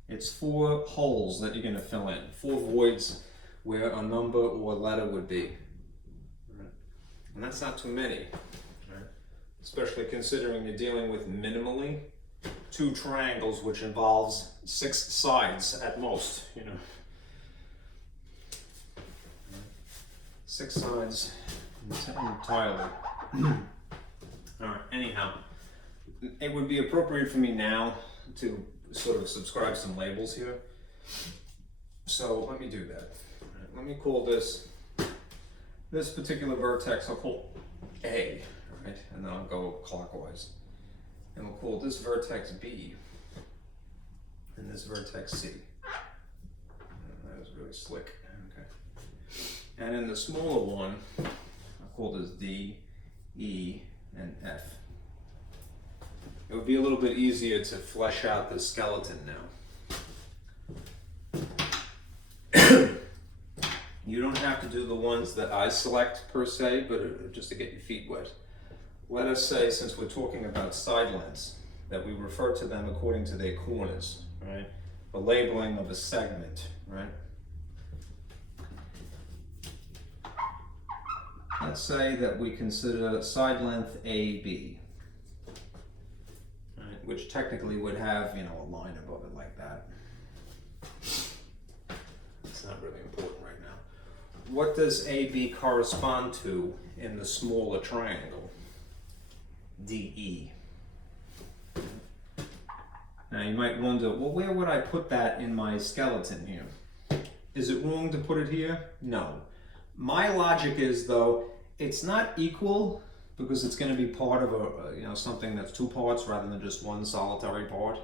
It's 4 holes that you're going to fill in, 4 voids where a number or letter would be. Right? And that's not too many, right? Especially considering you're dealing with minimally 2 triangles, which involves 6 sides at most, you know. 6 sides entirely. All right, anyhow. It would be appropriate for me now to sort of subscribe some labels here. So let me do that. Right, let me call this particular vertex, I'll call A, right? And then I'll go clockwise. And we'll call this vertex B and this vertex C. That was really slick. Okay. And in the smaller one, I'll call this D, E, and F. It would be a little bit easier to flesh out the skeleton now. You don't have to do the ones that I select per se, but just to get your feet wet. Let us say, since we're talking about side lengths, that we refer to them according to their corners, right? The labeling of a segment, right? Let's say that we consider side length AB. Which technically would have, you know, a line above it like that. It's not really important right now. what does AB correspond to in the smaller triangle? DE. Now you might wonder, well, where would I put that in my skeleton here? Is it wrong to put it here? No. My logic is, though, it's not equal because it's going to be part of a something that's two parts rather than just one solitary part.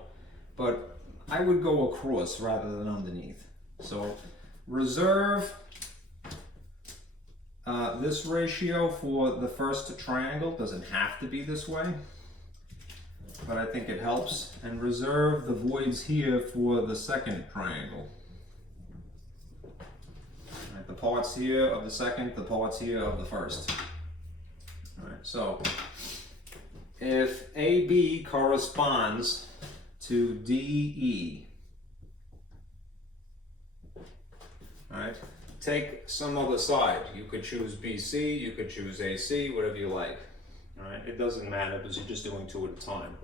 But I would go across rather than underneath. So reserve this ratio for the first triangle. Doesn't have to be this way, but I think it helps. And reserve the voids here for the second triangle. Right, the parts here of the second, the parts here of the first. All right, so if AB corresponds to DE, all right, take some other side. You could choose BC, you could choose AC, whatever you like. All right, it doesn't matter because you're just doing two at a time.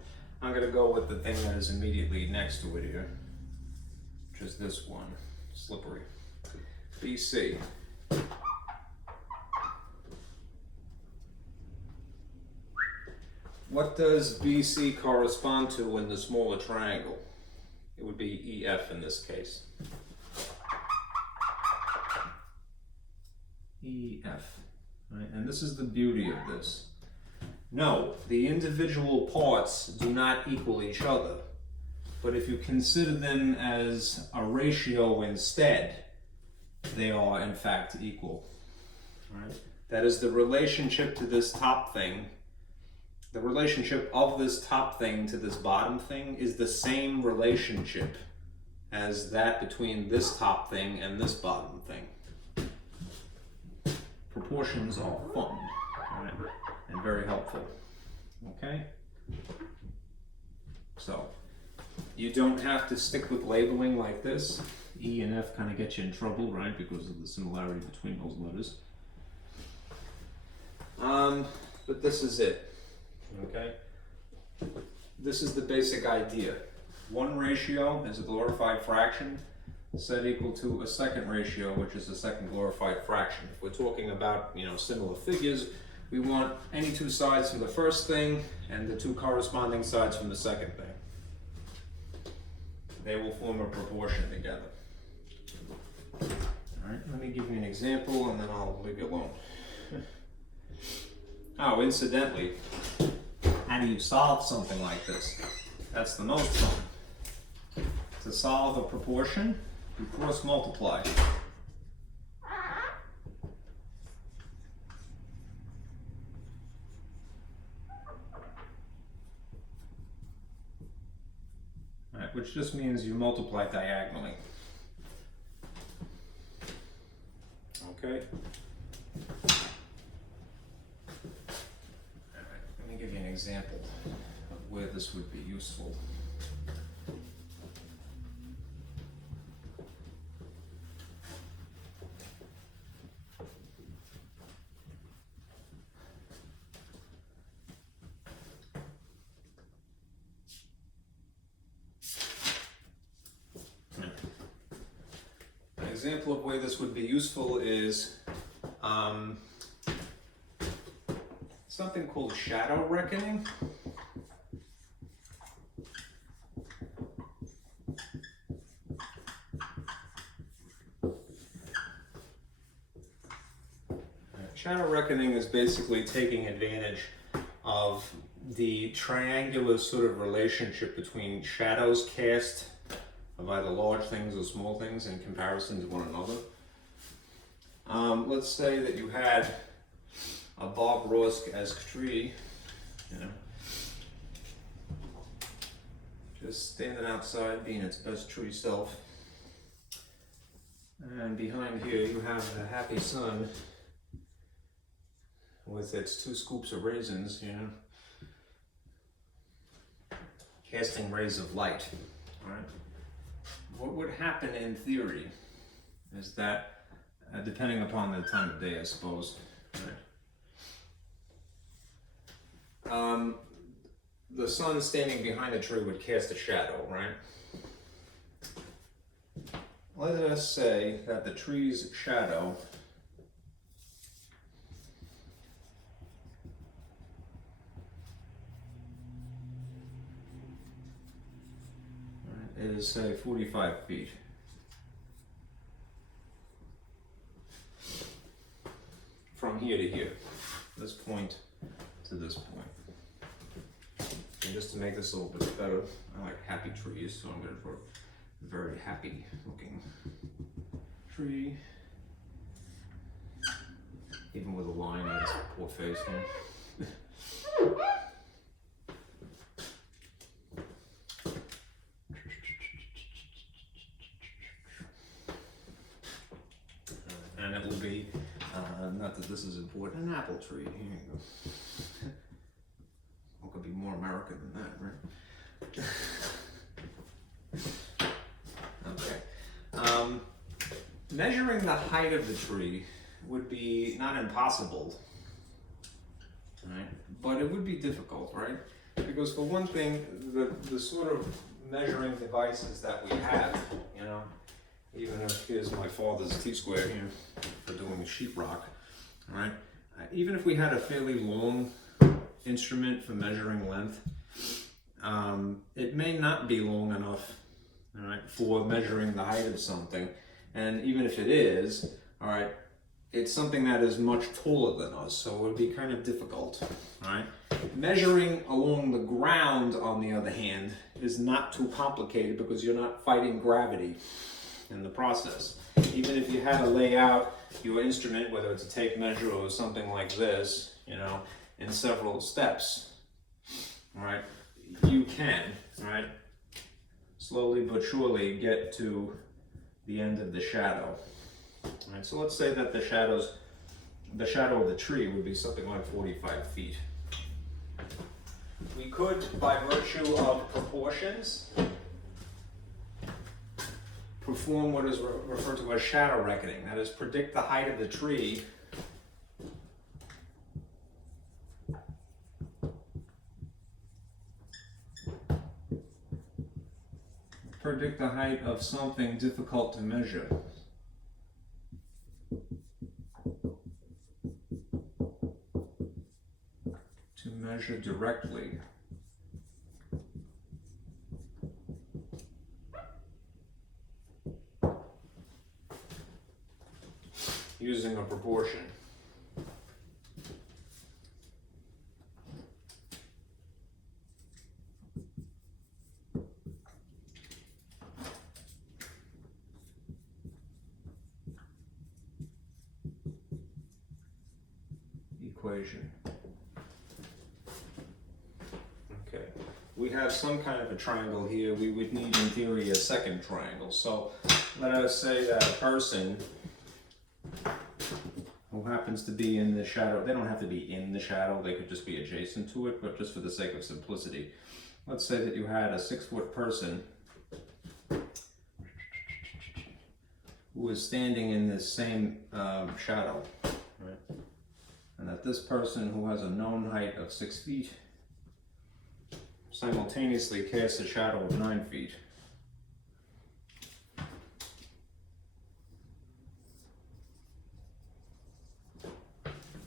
I'm going to go with the thing that is immediately next to it here, which is this one, slippery. BC. What does BC correspond to in the smaller triangle? It would be EF in this case. EF, right? And this is the beauty of this. No, the individual parts do not equal each other. But if you consider them as a ratio instead, they are in fact equal. Right? That is the relationship to this top thing. The relationship of this top thing to this bottom thing is the same relationship as that between this top thing and this bottom thing. Proportions are fun, right? And very helpful. Okay? So, you don't have to stick with labeling like this. E and F kind of get you in trouble, right? Because of the similarity between those letters. But this is it. Okay? This is the basic idea. One ratio is a glorified fraction set equal to a second ratio, which is a second glorified fraction. If we're talking about, similar figures, we want any two sides from the first thing and the two corresponding sides from the second thing. They will form a proportion together. All right, let me give you an example and then I'll leave you alone. Oh, incidentally, how do you solve something like this? That's the most fun. To solve a proportion, you cross multiply. Right, which just means you multiply diagonally. Okay? Alright, let me give you an example of where this would be useful. An example of where this would be useful is something called shadow reckoning. Shadow reckoning is basically taking advantage of the triangular sort of relationship between shadows cast of either large things or small things in comparison to one another. Let's say that you had a Bob Ross-esque tree, just standing outside being its best tree self. And behind here you have the happy sun with its 2 scoops of raisins, casting rays of light. All right. What would happen in theory is that, depending upon the time of day, I suppose, right? The sun standing behind the tree would cast a shadow, right? Let us say that the tree's shadow is, say, 45 feet. From here to here, this point to this point. And just to make this a little bit better, I like happy trees, so I'm going to draw a very happy looking tree. Even with a line in its poor face here. And it will be, not that this is important, an apple tree. Here you go. What could be more American than that, right? Okay. Measuring the height of the tree would be not impossible, right? But it would be difficult, right? Because for one thing, the sort of measuring devices that we have, you know, even if here's my father's T-square here for doing sheetrock, right? Even if we had a fairly long instrument for measuring length, it may not be long enough, all right, for measuring the height of something. And even if it is, all right, it's something that is much taller than us, so it would be kind of difficult, right? Measuring along the ground, on the other hand, is not too complicated because you're not fighting gravity in the process. Even if you had to lay out your instrument, whether it's a tape measure or something like this, you know, in several steps, right? You can, right, slowly but surely get to the end of the shadow. All right, so let's say that the shadow of the tree would be something like 45 feet. We could, by virtue of proportions, perform what is referred to as shadow reckoning. That is, predict the height of the tree of something difficult to measure. To measure directly. Using a proportion. Equation. Okay, we have some kind of a triangle here. We would need, in theory, a second triangle. So let us say that a person who happens to be in the shadow, they don't have to be in the shadow, they could just be adjacent to it, but just for the sake of simplicity, let's say that you had a 6-foot person who is standing in this same shadow, right? And that this person, who has a known height of 6 feet, simultaneously casts a shadow of 9 feet.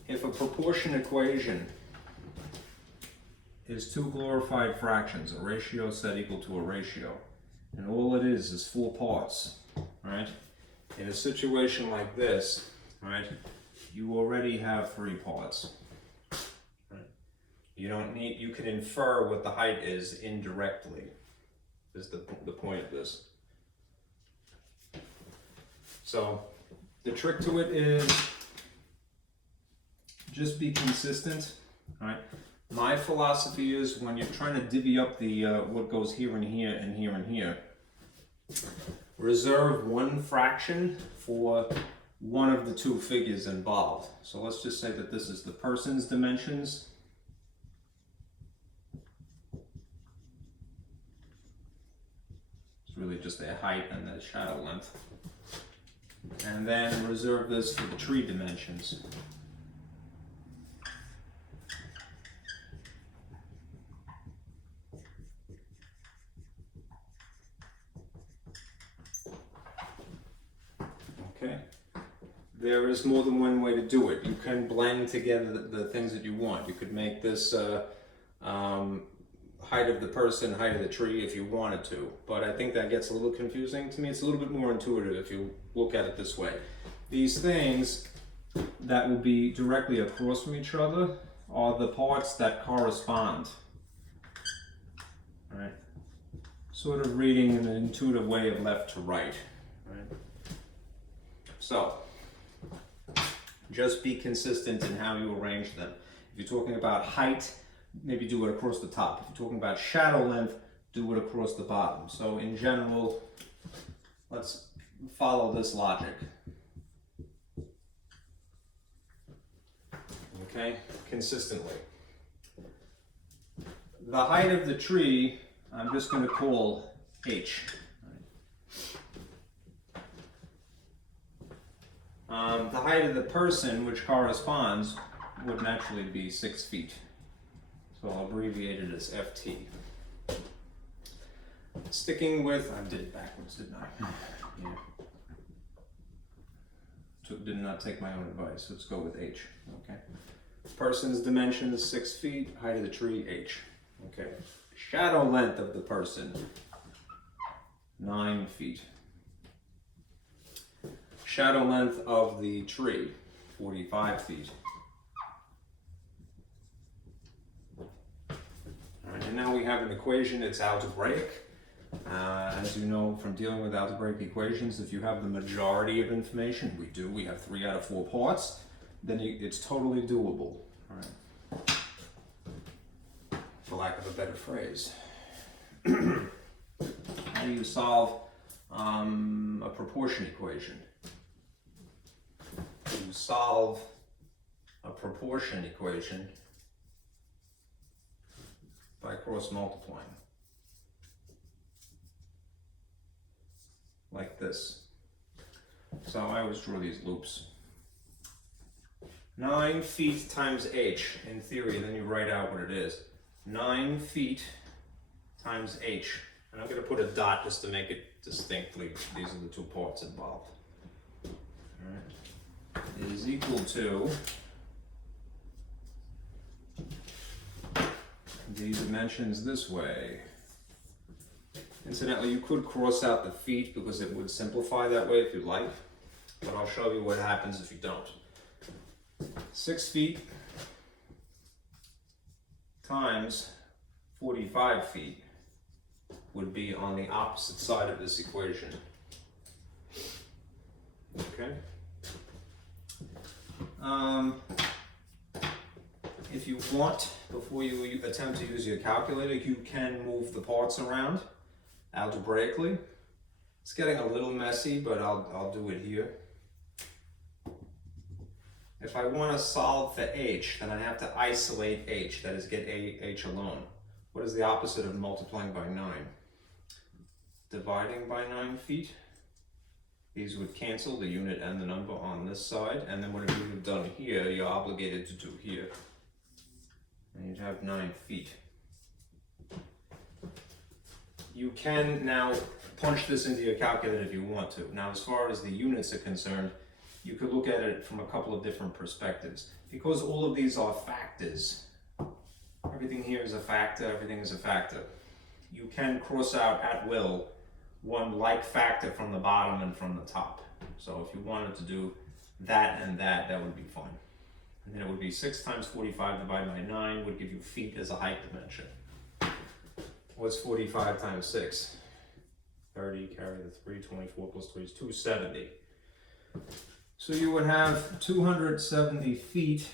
If a proportion equation is two glorified fractions, a ratio set equal to a ratio, and all it is 4 parts, right? In a situation like this, right, you already have 3 parts. Right? You don't need, you can infer what the height is indirectly, is the point of this. So the trick to it is just be consistent, all right? My philosophy is, when you're trying to divvy up the what goes here and here and here and here, reserve one fraction for one of the 2 figures involved. So let's just say that this is the person's dimensions. It's really just their height and the shadow length. And then reserve this for the tree dimensions. Okay. There is more than one way to do it. You can blend together the things that you want. You could make this height of the person, height of the tree if you wanted to, but I think that gets a little confusing. To me, it's a little bit more intuitive if you look at it this way. These things that will be directly across from each other are the parts that correspond. All right? Sort of reading in an intuitive way of left to right. Right? So, just be consistent in how you arrange them. If you're talking about height, maybe do it across the top. If you're talking about shadow length, do it across the bottom. So in general, let's follow this logic. Okay, consistently. The height of the tree, I'm just going to call H. The height of the person, which corresponds, would naturally be 6 feet. So I'll abbreviate it as FT. Sticking with, I did it backwards, didn't I? Yeah. Did not take my own advice. Let's go with H. Okay. Person's dimensions 6 feet, height of the tree H. Okay. Shadow length of the person 9 feet. Shadow length of the tree 45 feet. Alright, and now we have an equation. It's algebraic. As you know from dealing with algebraic equations, if you have the majority of information, we have 3 out of 4 parts, then it's totally doable. All right. For lack of a better phrase. How do you solve a proportion equation? You solve a proportion equation by cross multiplying. Like this. So I always draw these loops. 9 feet times h, in theory, then you write out what it is. 9 feet times h. And I'm going to put a dot just to make it distinctly. These are the 2 parts involved. All right. Is equal to the dimensions this way. Incidentally, you could cross out the feet because it would simplify that way if you like, but I'll show you what happens if you don't. 6 feet times 45 feet would be on the opposite side of this equation. Okay? If you want, before you attempt to use your calculator, you can move the parts around algebraically. It's getting a little messy, but I'll do it here. If I want to solve for h, then I have to isolate h, that is get h alone. What is the opposite of multiplying by 9? Dividing by 9 feet. These would cancel, the unit and the number on this side, and then whatever you've done here, you're obligated to do here. And you'd have 9 feet. You can now punch this into your calculator if you want to. Now, as far as the units are concerned, you could look at it from a couple of different perspectives. Because all of these are factors, everything here is a factor, everything is a factor. You can cross out at will one like factor from the bottom and from the top. So if you wanted to do that and that, that would be fine. And then it would be 6 times 45 divided by 9 would give you feet as a height dimension. What's 45 times 6? 30, carry the 3, 24 plus 3 is 270. So you would have 270 feet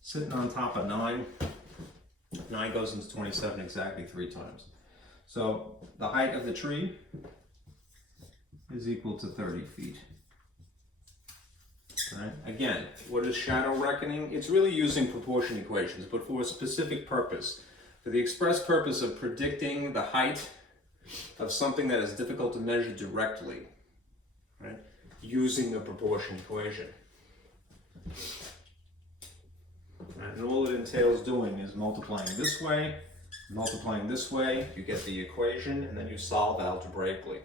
sitting on top of 9. 9 goes into 27 exactly 3 times. So the height of the tree is equal to 30 feet. Right? Again, what is shadow reckoning? It's really using proportion equations, but for a specific purpose. For the express purpose of predicting the height of something that is difficult to measure directly, right? Using a proportion equation. Right? And all it entails doing is multiplying this way, you get the equation, and then you solve algebraically.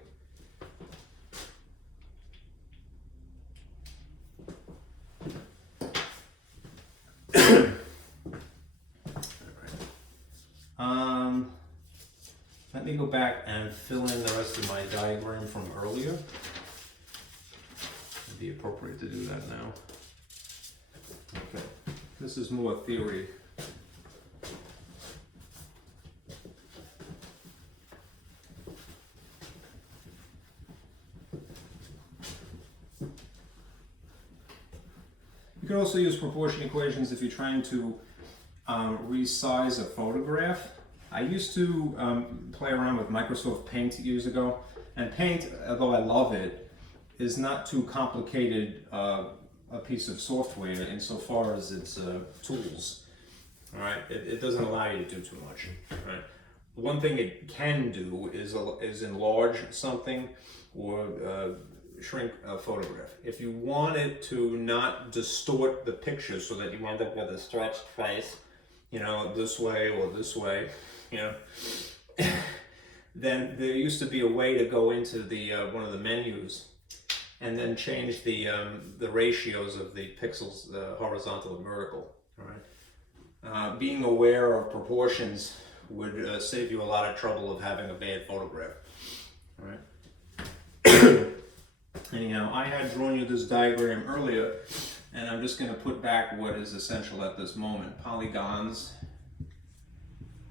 me go back and fill in the rest of my diagram from earlier. It'd be appropriate to do that now. Okay, this is more theory. You can also use proportion equations if you're trying to resize a photograph. I used to play around with Microsoft Paint years ago, and Paint, although I love it, is not too complicated a piece of software insofar as its tools. All right, it doesn't allow you to do too much. Right? One thing it can do is enlarge something or shrink a photograph. If you want it to not distort the picture so that you end up with a stretched face, you know, this way or this way, you know, then there used to be a way to go into the one of the menus and then change the ratios of the pixels, the horizontal and vertical. All right. Being aware of proportions would save you a lot of trouble of having a bad photograph. All right. Anyhow, I had drawn you this diagram earlier, and I'm just going to put back what is essential at this moment. Polygons.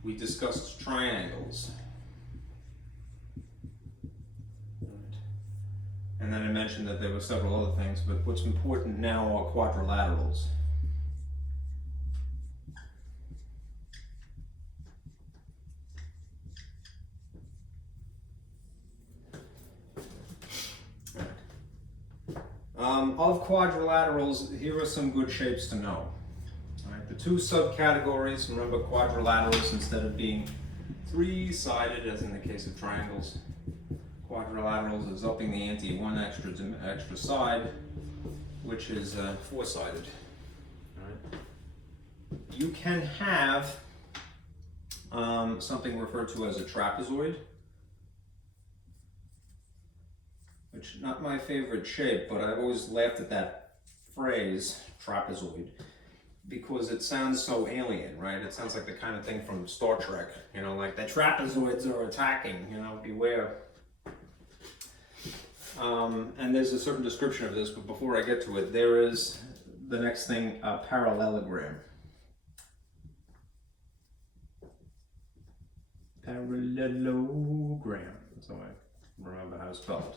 We discussed triangles. And then I mentioned that there were several other things, but what's important now are quadrilaterals. Of quadrilaterals, here are some good shapes to know. All right, the two subcategories, remember quadrilaterals, instead of being three-sided as in the case of triangles, quadrilaterals is upping the ante one extra side, which is four-sided. All right. You can have something referred to as a trapezoid, which not my favorite shape, but I've always laughed at that phrase, trapezoid, because it sounds so alien, right? It sounds like the kind of thing from Star Trek, you know, like the trapezoids are attacking, you know, beware. And there's a certain description of this, but before I get to it, there is the next thing, a parallelogram. Parallelogram, that's how I remember how it's spelled.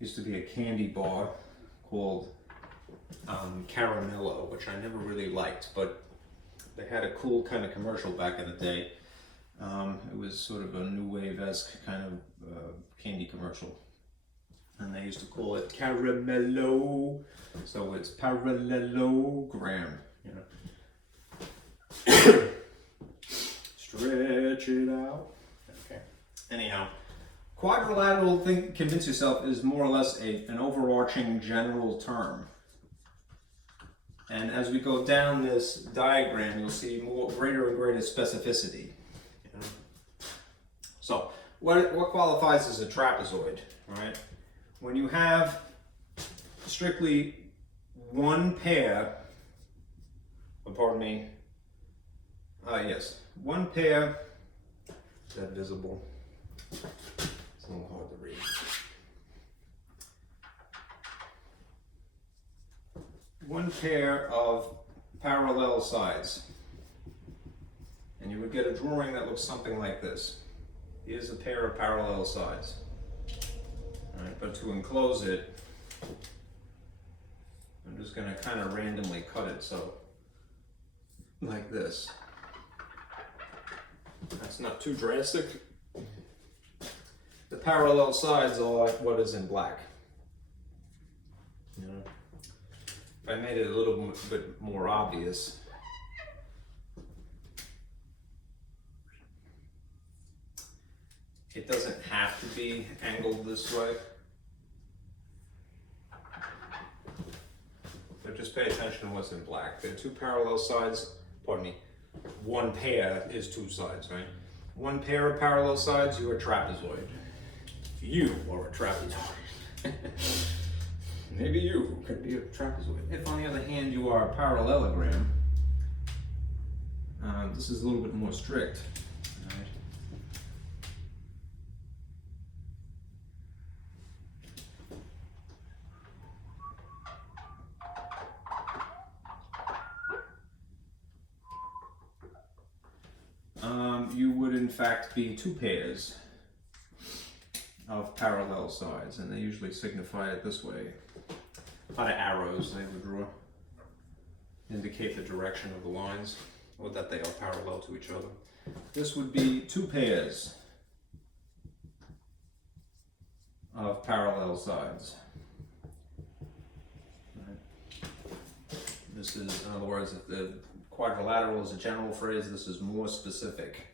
Used to be a candy bar called Caramello, which I never really liked, but they had a cool kind of commercial back in the day. It was sort of a new wave-esque kind of candy commercial. And they used to call it Caramello, so it's parallelogram, you know. Stretch it out. Okay. Anyhow. Quadrilateral, convince yourself, is more or less an overarching general term. And as we go down this diagram, you'll see greater and greater specificity. You know? So, what qualifies as a trapezoid? All right? When you have strictly one pair, one pair, is that visible? It's a little hard to read. One pair of parallel sides. And you would get a drawing that looks something like this. Here's a pair of parallel sides. All right, but to enclose it, I'm just going to kind of randomly cut it so, like this. That's not too drastic. The parallel sides are what is in black. You know, if I made it a little bit more obvious, it doesn't have to be angled this way. But just pay attention to what's in black. There are two parallel sides, pardon me, one pair is two sides, right? One pair of parallel sides, you're a trapezoid. You are a trapezoid. Maybe you could be a trapezoid. If, on the other hand, you are a parallelogram, this is a little bit more strict. All right. you would in fact be two pairs of parallel sides, and they usually signify it this way. A lot of arrows they would draw, indicate the direction of the lines, or that they are parallel to each other. This would be two pairs of parallel sides. This is, in other words, if the quadrilateral is a general phrase, this is more specific.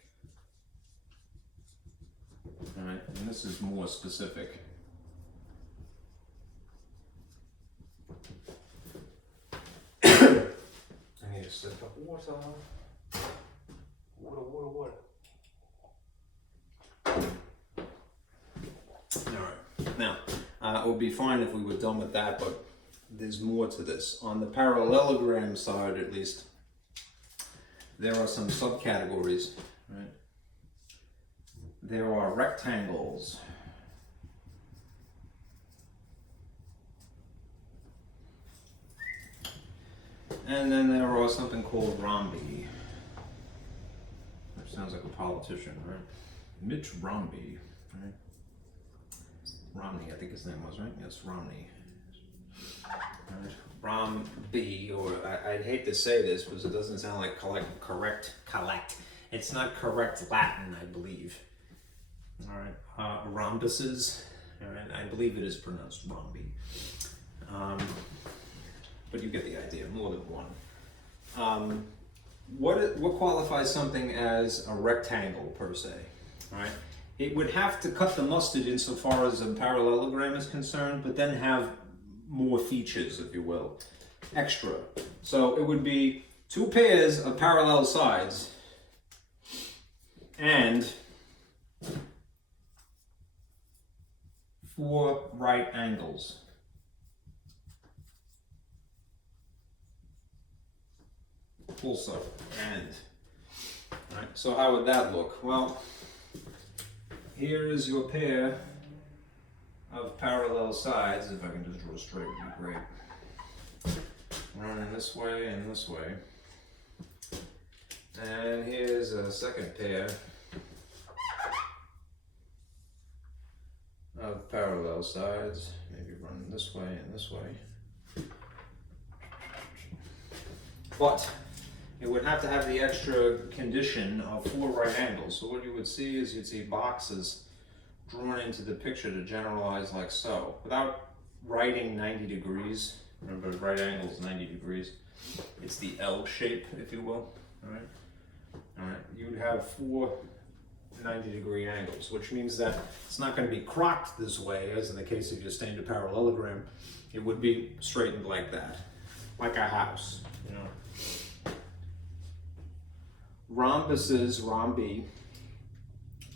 Alright, and this is more specific. I need a sip of water. Water. Alright, now, it would be fine if we were done with that, but there's more to this. On the parallelogram side, at least, there are some subcategories, right? There are rectangles. And then there are something called rhombi. That sounds like a politician, right? Mitch Romney, right? Romney, I think his name was, right? Yes, Romney. Right. Rhombi, or I'd hate to say this because it doesn't sound like correct. It's not correct Latin, I believe. All right, rhombuses. All right, I believe it is pronounced rhombi. But you get the idea. More than one. What qualifies something as a rectangle per se? All right. It would have to cut the mustard insofar as a parallelogram is concerned, but then have more features, if you will, extra. So it would be two pairs of parallel sides and four right angles. Also, and. All right, so how would that look? Well, here is your pair of parallel sides. If I can just draw straight, would be great. Running this way and this way. And here's a second pair of parallel sides. Maybe running this way and this way. But it would have to have the extra condition of four right angles. So what you would see is you'd see boxes drawn into the picture to generalize like so. Without writing 90 degrees, remember right angle is 90 degrees. It's the L shape, if you will. All right. You'd have four 90-degree angles, which means that it's not going to be cropped this way, as in the case of your standard parallelogram. It would be straightened like that, like a house, you know. Rhombuses, rhombi,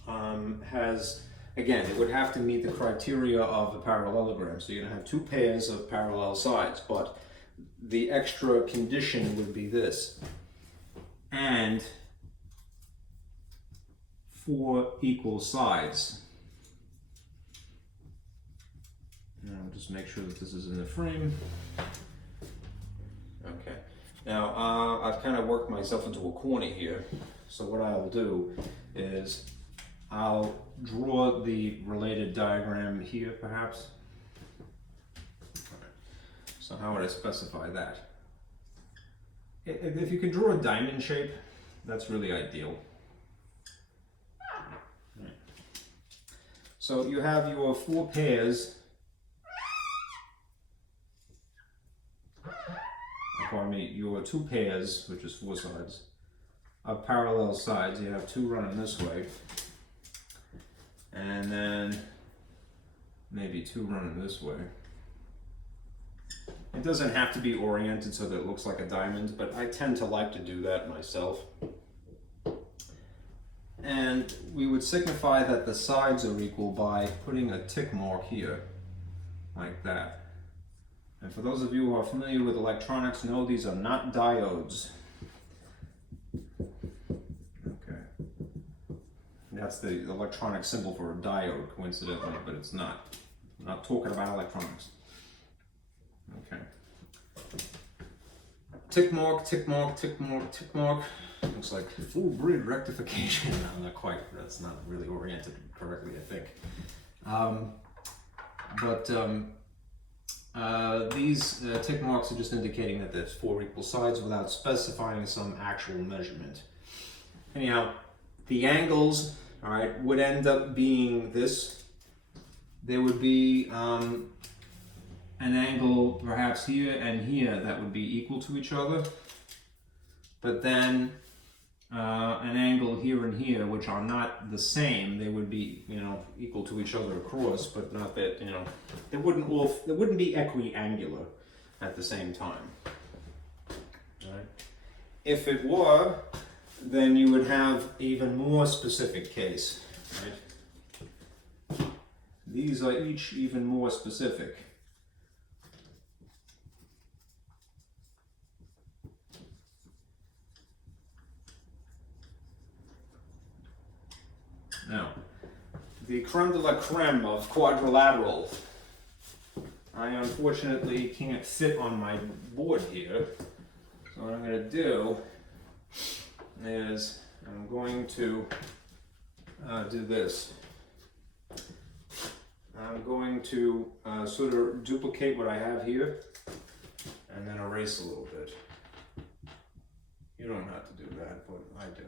has, again, it would have to meet the criteria of a parallelogram. So you're going to have two pairs of parallel sides, but the extra condition would be this. And four equal sides. Now, just make sure that this is in the frame. Okay. Now, I've kind of worked myself into a corner here. So what I'll do is I'll draw the related diagram here, perhaps. So how would I specify that? If you can draw a diamond shape, that's really ideal. So you have your four pairs, pardon me, your two pairs, which is four sides, of parallel sides. You have two running this way, and then maybe two running this way. It doesn't have to be oriented so that it looks like a diamond, but I tend to like to do that myself. And we would signify that the sides are equal by putting a tick mark here, like that. And for those of you who are familiar with electronics, know these are not diodes. Okay. That's the electronic symbol for a diode, coincidentally, but it's not. I'm not talking about electronics. Okay. tick mark, tick mark, tick mark, tick mark. Looks like full grid rectification. No, not quite. That's not really oriented correctly, I think. These tick marks are just indicating that there's 4 equal sides without specifying some actual measurement. Anyhow, the angles, all right, would end up being this. There would be an angle perhaps here and here that would be equal to each other, but then an angle here and here which are not the same. They would be, equal to each other across, but not that, they wouldn't be equiangular at the same time. Right? If it were, then you would have even more specific case. Right? These are each even more specific. Now, the creme de la creme of quadrilateral, I unfortunately can't fit on my board here. So what I'm going to do is I'm going to do this. I'm going to sort of duplicate what I have here and then erase a little bit. You don't have to do that, but I do.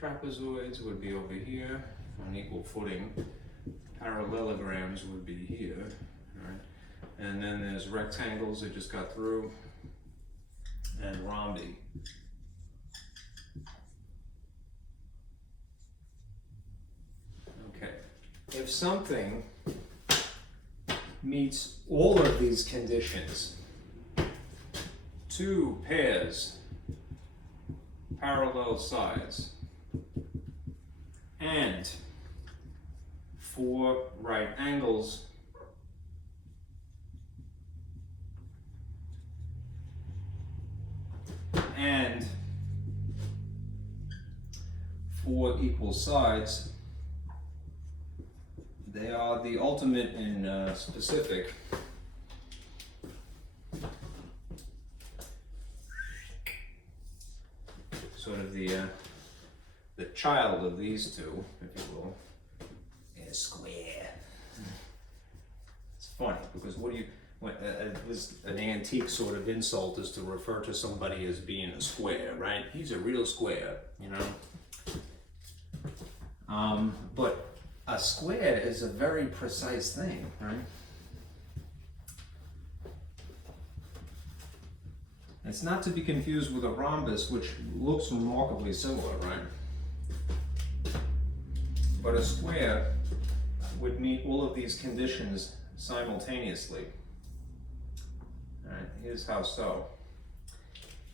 Trapezoids would be over here on equal footing. Parallelograms would be here, right? And then there's rectangles that just got through, and rhombi. Okay, if something meets all of these conditions, 2 pairs, parallel sides, and 4 right angles, and 4 equal sides, they are the ultimate in specific. Sort of the child of these two, if you will, is square. It's funny because an antique sort of insult is to refer to somebody as being a square, right? He's a real square, but a square is a very precise thing, right? It's not to be confused with a rhombus, which looks remarkably similar, right? But a square would meet all of these conditions simultaneously. All right, here's how so.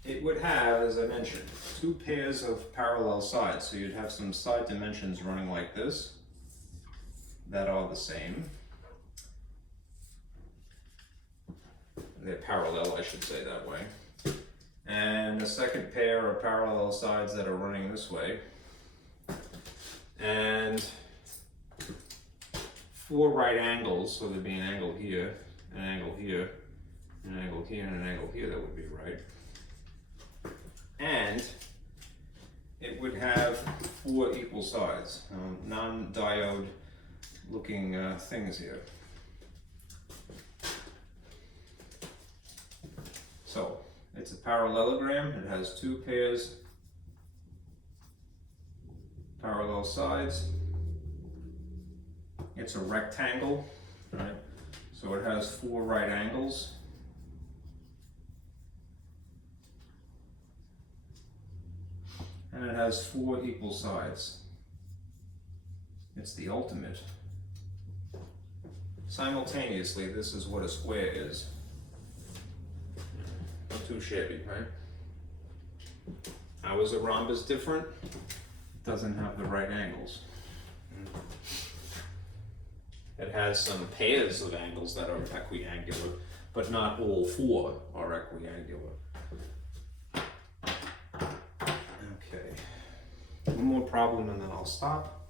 It would have, as I mentioned, 2 pairs of parallel sides. So you'd have some side dimensions running like this that are the same. They're parallel, I should say that way. And a second pair of parallel sides that are running this way. And 4 right angles, so there'd be an angle here, an angle here, an angle here, and an angle here that would be right. And it would have 4 equal sides, non-diode looking things here. So it's a parallelogram. It has 2 pairs parallel sides. It's a rectangle, right? So it has 4 right angles. and it has 4 equal sides. It's the ultimate. Simultaneously, this is what a square is. Not too shabby, right? How is a rhombus different? It doesn't have the right angles. It has some pairs of angles that are equiangular, but not all 4 are equiangular. Okay. One more problem and then I'll stop.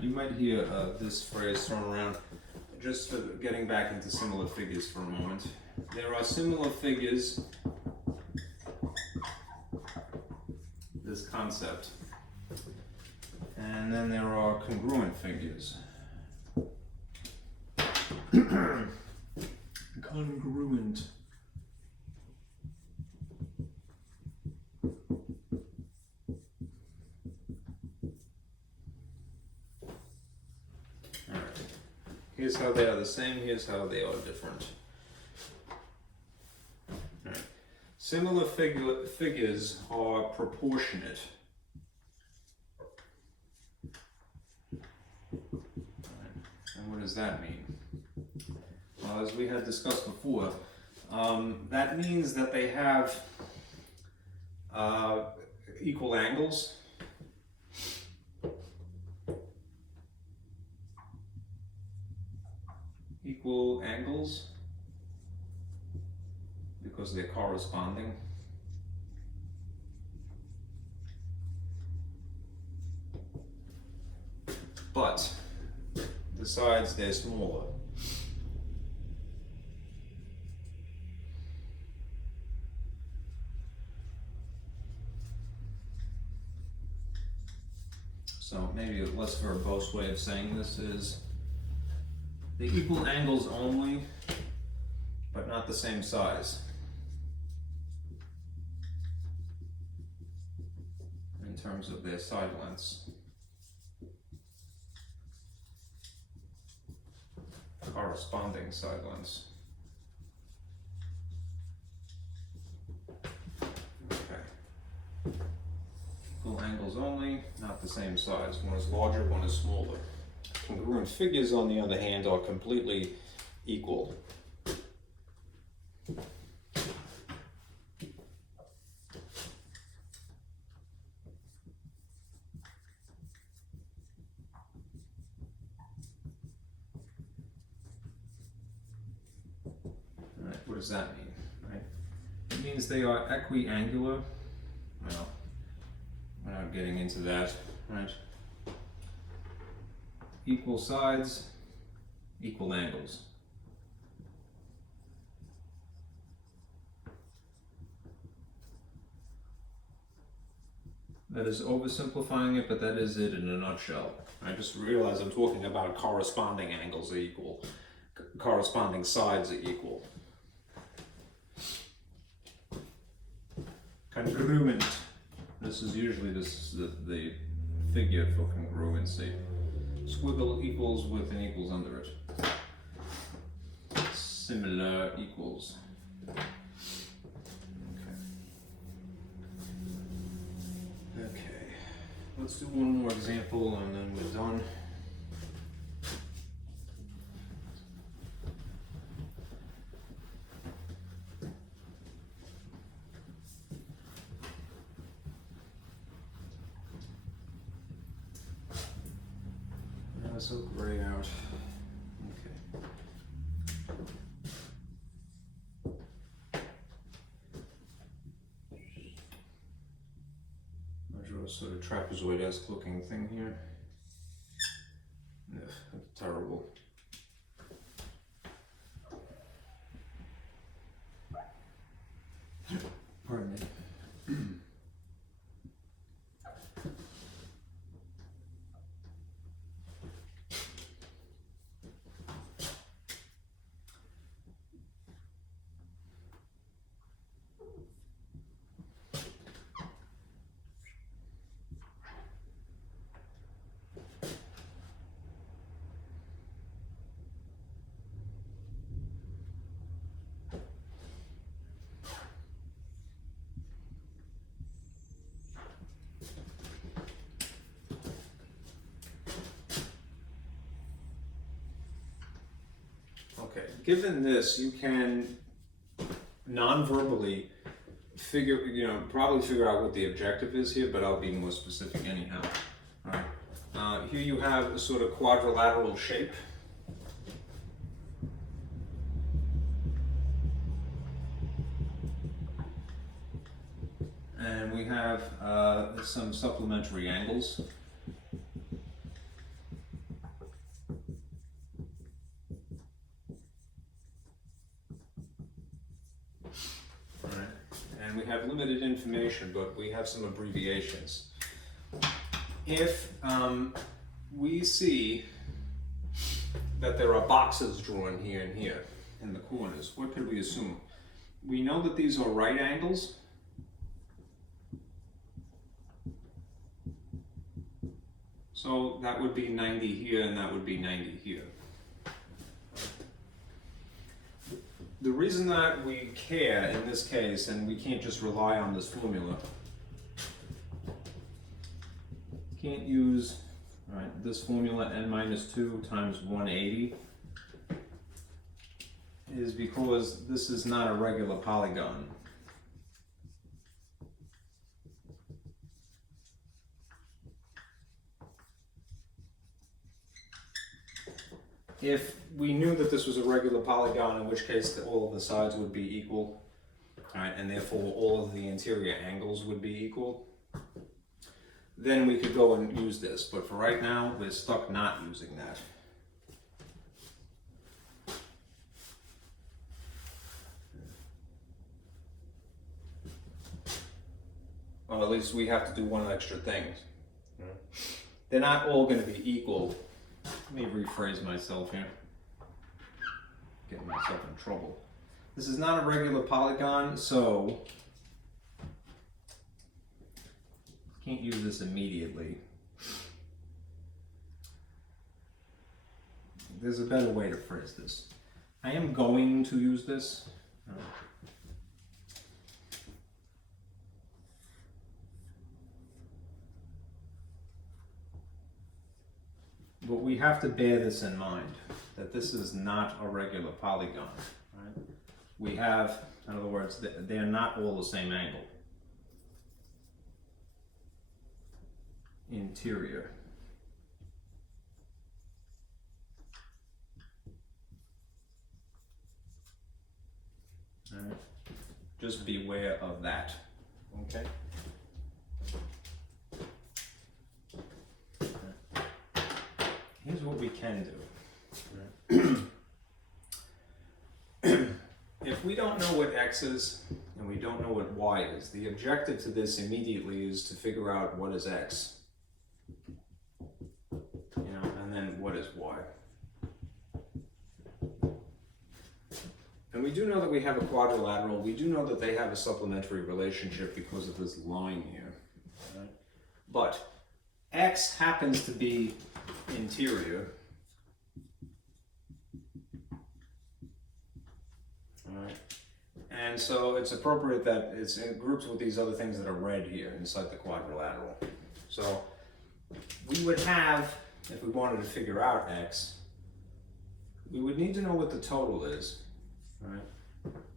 You might hear this phrase thrown around just for getting back into similar figures for a moment. There are similar figures, this concept, and then there are congruent figures. Congruent. Here's how they are the same, here's how they are different. Right. Similar figures are proportionate. Right. And what does that mean? Well, as we had discussed before, that means that they have equal angles. Equal angles because they're corresponding. But the sides, they're smaller. So maybe a less verbose way of saying this is the equal angles only, but not the same size. In terms of their side lengths. Corresponding side lengths. Okay. Equal angles only, not the same size. One is larger, one is smaller. Congruent figures, on the other hand, are completely equal. Right, what does that mean? Right? It means they are equiangular. Well, we're not getting into that, right? Equal sides, equal angles. That is oversimplifying it, but that is it in a nutshell. I just realized I'm talking about corresponding angles are equal, corresponding sides are equal. Congruent. This is usually the figure for congruency. Squiggle equals with an equals under it. Similar equals. Okay, let's do one more example and then we're done. It's so gray out. Okay. Measure a sort of trapezoid-esque looking thing here. Ugh, that's terrible. Okay, given this, you can non-verbally probably figure out what the objective is here, but I'll be more specific anyhow. All right. Here you have a sort of quadrilateral shape. And we have some supplementary angles. And we have limited information, but we have some abbreviations. If we see that there are boxes drawn here and here in the corners, what could we assume? We know that these are right angles. So that would be 90 here and that would be 90 here. The reason that we care in this case, and we can't just rely on this formula, can't use this formula n-2 times 180, is because this is not a regular polygon. If we knew that this was a regular polygon, in which case all of the sides would be equal, and therefore all of the interior angles would be equal, then we could go and use this. But for right now, we're stuck not using that. Well, at least we have to do one extra thing. They're not all going to be equal. Let me rephrase myself here. Getting myself in trouble. This is not a regular polygon, so can't use this immediately. There's a better way to phrase this. I am going to use this. But we have to bear this in mind, that this is not a regular polygon. Right? We have, in other words, they're not all the same angle. Interior. All right. Just beware of that. Okay? Here's what we can do. If we don't know what x is and we don't know what y is, the objective to this immediately is to figure out what is x, and then what is y. And we do know that we have a quadrilateral. We do know that they have a supplementary relationship because of this line here. Right? But x happens to be interior. Alright. And so it's appropriate that it's in groups with these other things that are red here inside the quadrilateral. So we would have, if we wanted to figure out x, we would need to know what the total is, right?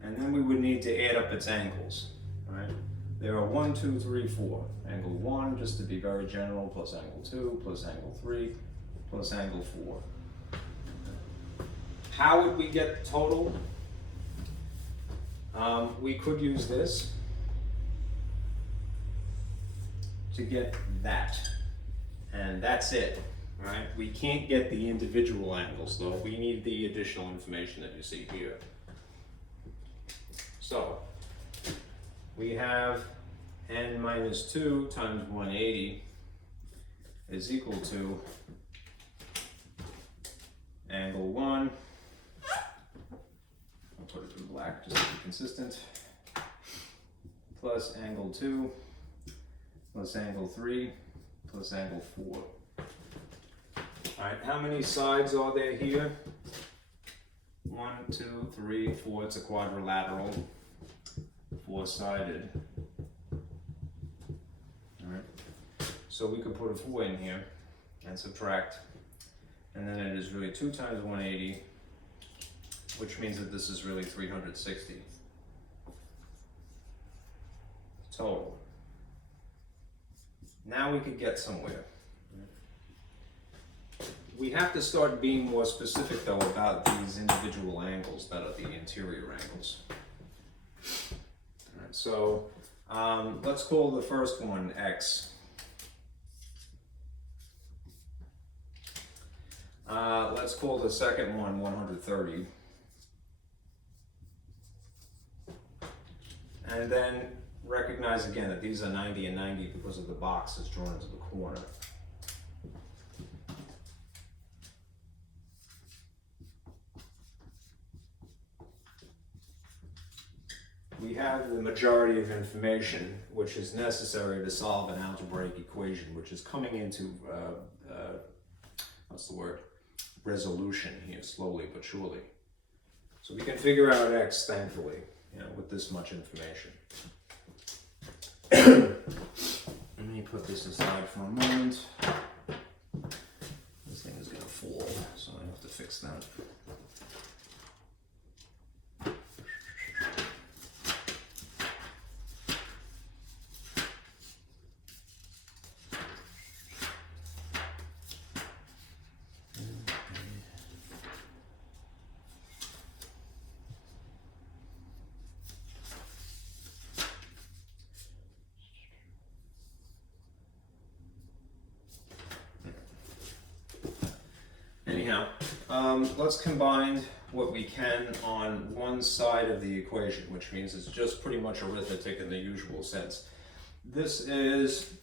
And then we would need to add up its angles, right? There are 1, 2, 3, 4. Angle 1, just to be very general, plus angle 2, plus angle 3, plus angle 4. How would we get the total? We could use this to get that. And that's it, right? We can't get the individual angles though. We need the additional information that you see here. So, we have n-2 times 180 is equal to angle 1, I'll put it in black just to be consistent, plus angle 2, plus angle 3, plus angle 4. Alright, how many sides are there here? 1, 2, 3, 4, it's a quadrilateral, 4-sided. Alright, so we could put a 4 in here and subtract, and then it is really 2 times 180 which means that this is really 360 total. Now we could get somewhere. We have to start being more specific though about these individual angles that are the interior angles. All right, so let's call the first one X. Let's call the second one 130. And then recognize again that these are 90 and 90 because of the box that's drawn into the corner. We have the majority of information which is necessary to solve an algebraic equation, which is coming into, what's the word? Resolution here, slowly but surely. So we can figure out X, thankfully, with this much information. Let me put this aside for a moment. This thing is going to fall, so I have to fix that. Anyhow, let's combine what we can on one side of the equation, which means it's just pretty much arithmetic in the usual sense. This is,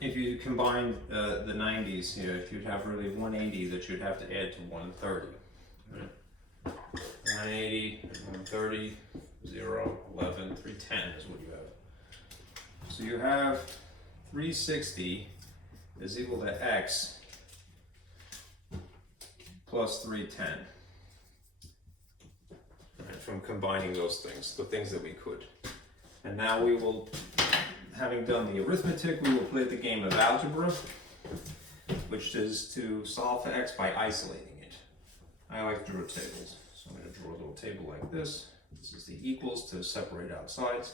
if you combine the 90s here, you'd have really 180 that you'd have to add to 130. Right? 180, 130, 0, 11, 310 is what you have. So you have 360 is equal to X plus 310, right, from combining those things, the things that we could. And now we will, having done the arithmetic, we will play the game of algebra, which is to solve for X by isolating it. I like to draw tables, so I'm going to draw a little table like this. This is the equals to separate out sides.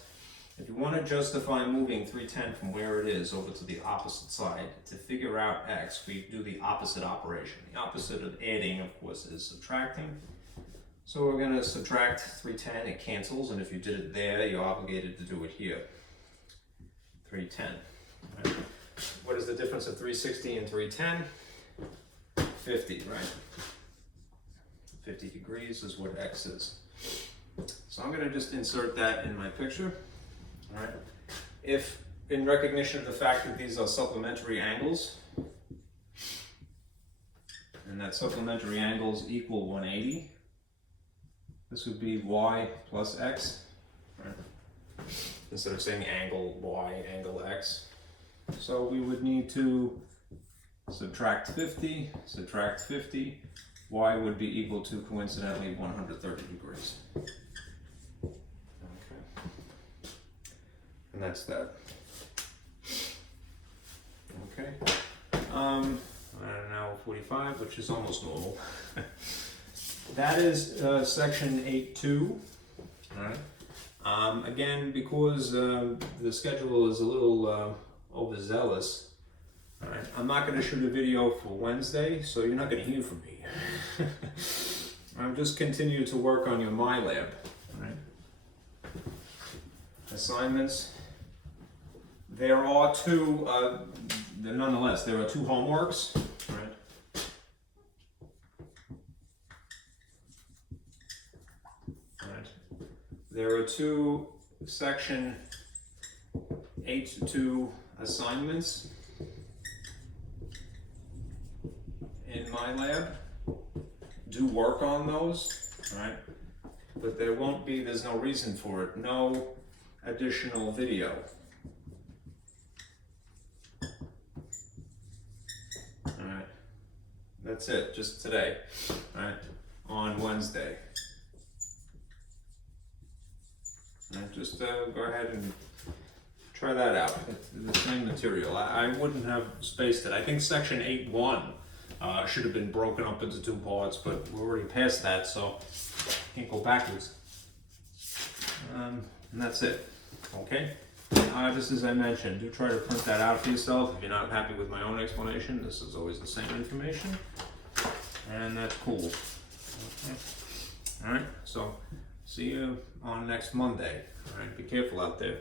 If you want to justify moving 310 from where it is over to the opposite side, to figure out X, we do the opposite operation. The opposite of adding, of course, is subtracting. So we're going to subtract 310, it cancels, and if you did it there, you're obligated to do it here. 310. Right? What is the difference of 360 and 310? 50, right? 50 degrees is what X is. So I'm going to just insert that in my picture. All right. If, in recognition of the fact that these are supplementary angles, and that supplementary angles equal 180, this would be y plus x, right? Instead of saying angle y, angle x. So we would need to subtract 50, y would be equal to, coincidentally, 130 degrees. And that's that. Okay. Now 45, which is almost normal. That is section 8.2. All right. Again, because the schedule is a little overzealous, all right, I'm not going to shoot a video for Wednesday, so you're not going to hear from me. I'm just continue to work on your MyLab. All right. Assignments. There are two, nonetheless, there are two homeworks, right? Right. There are two section 8.2 assignments in my lab. Do work on those, right? But there won't be, there's no reason for it, no additional video. Alright, that's it, just today, right? On Wednesday. Alright, just go ahead and try that out. It's the same material. I wouldn't have spaced it. I think section 8.1 It should have been broken up into 2 parts, but we're already past that, so can't go backwards. And that's it. Okay. Just as I mentioned, do try to print that out for yourself. If you're not happy with my own explanation, this is always the same information. And that's cool. Okay. Alright, so see you on next Monday. Alright, be careful out there.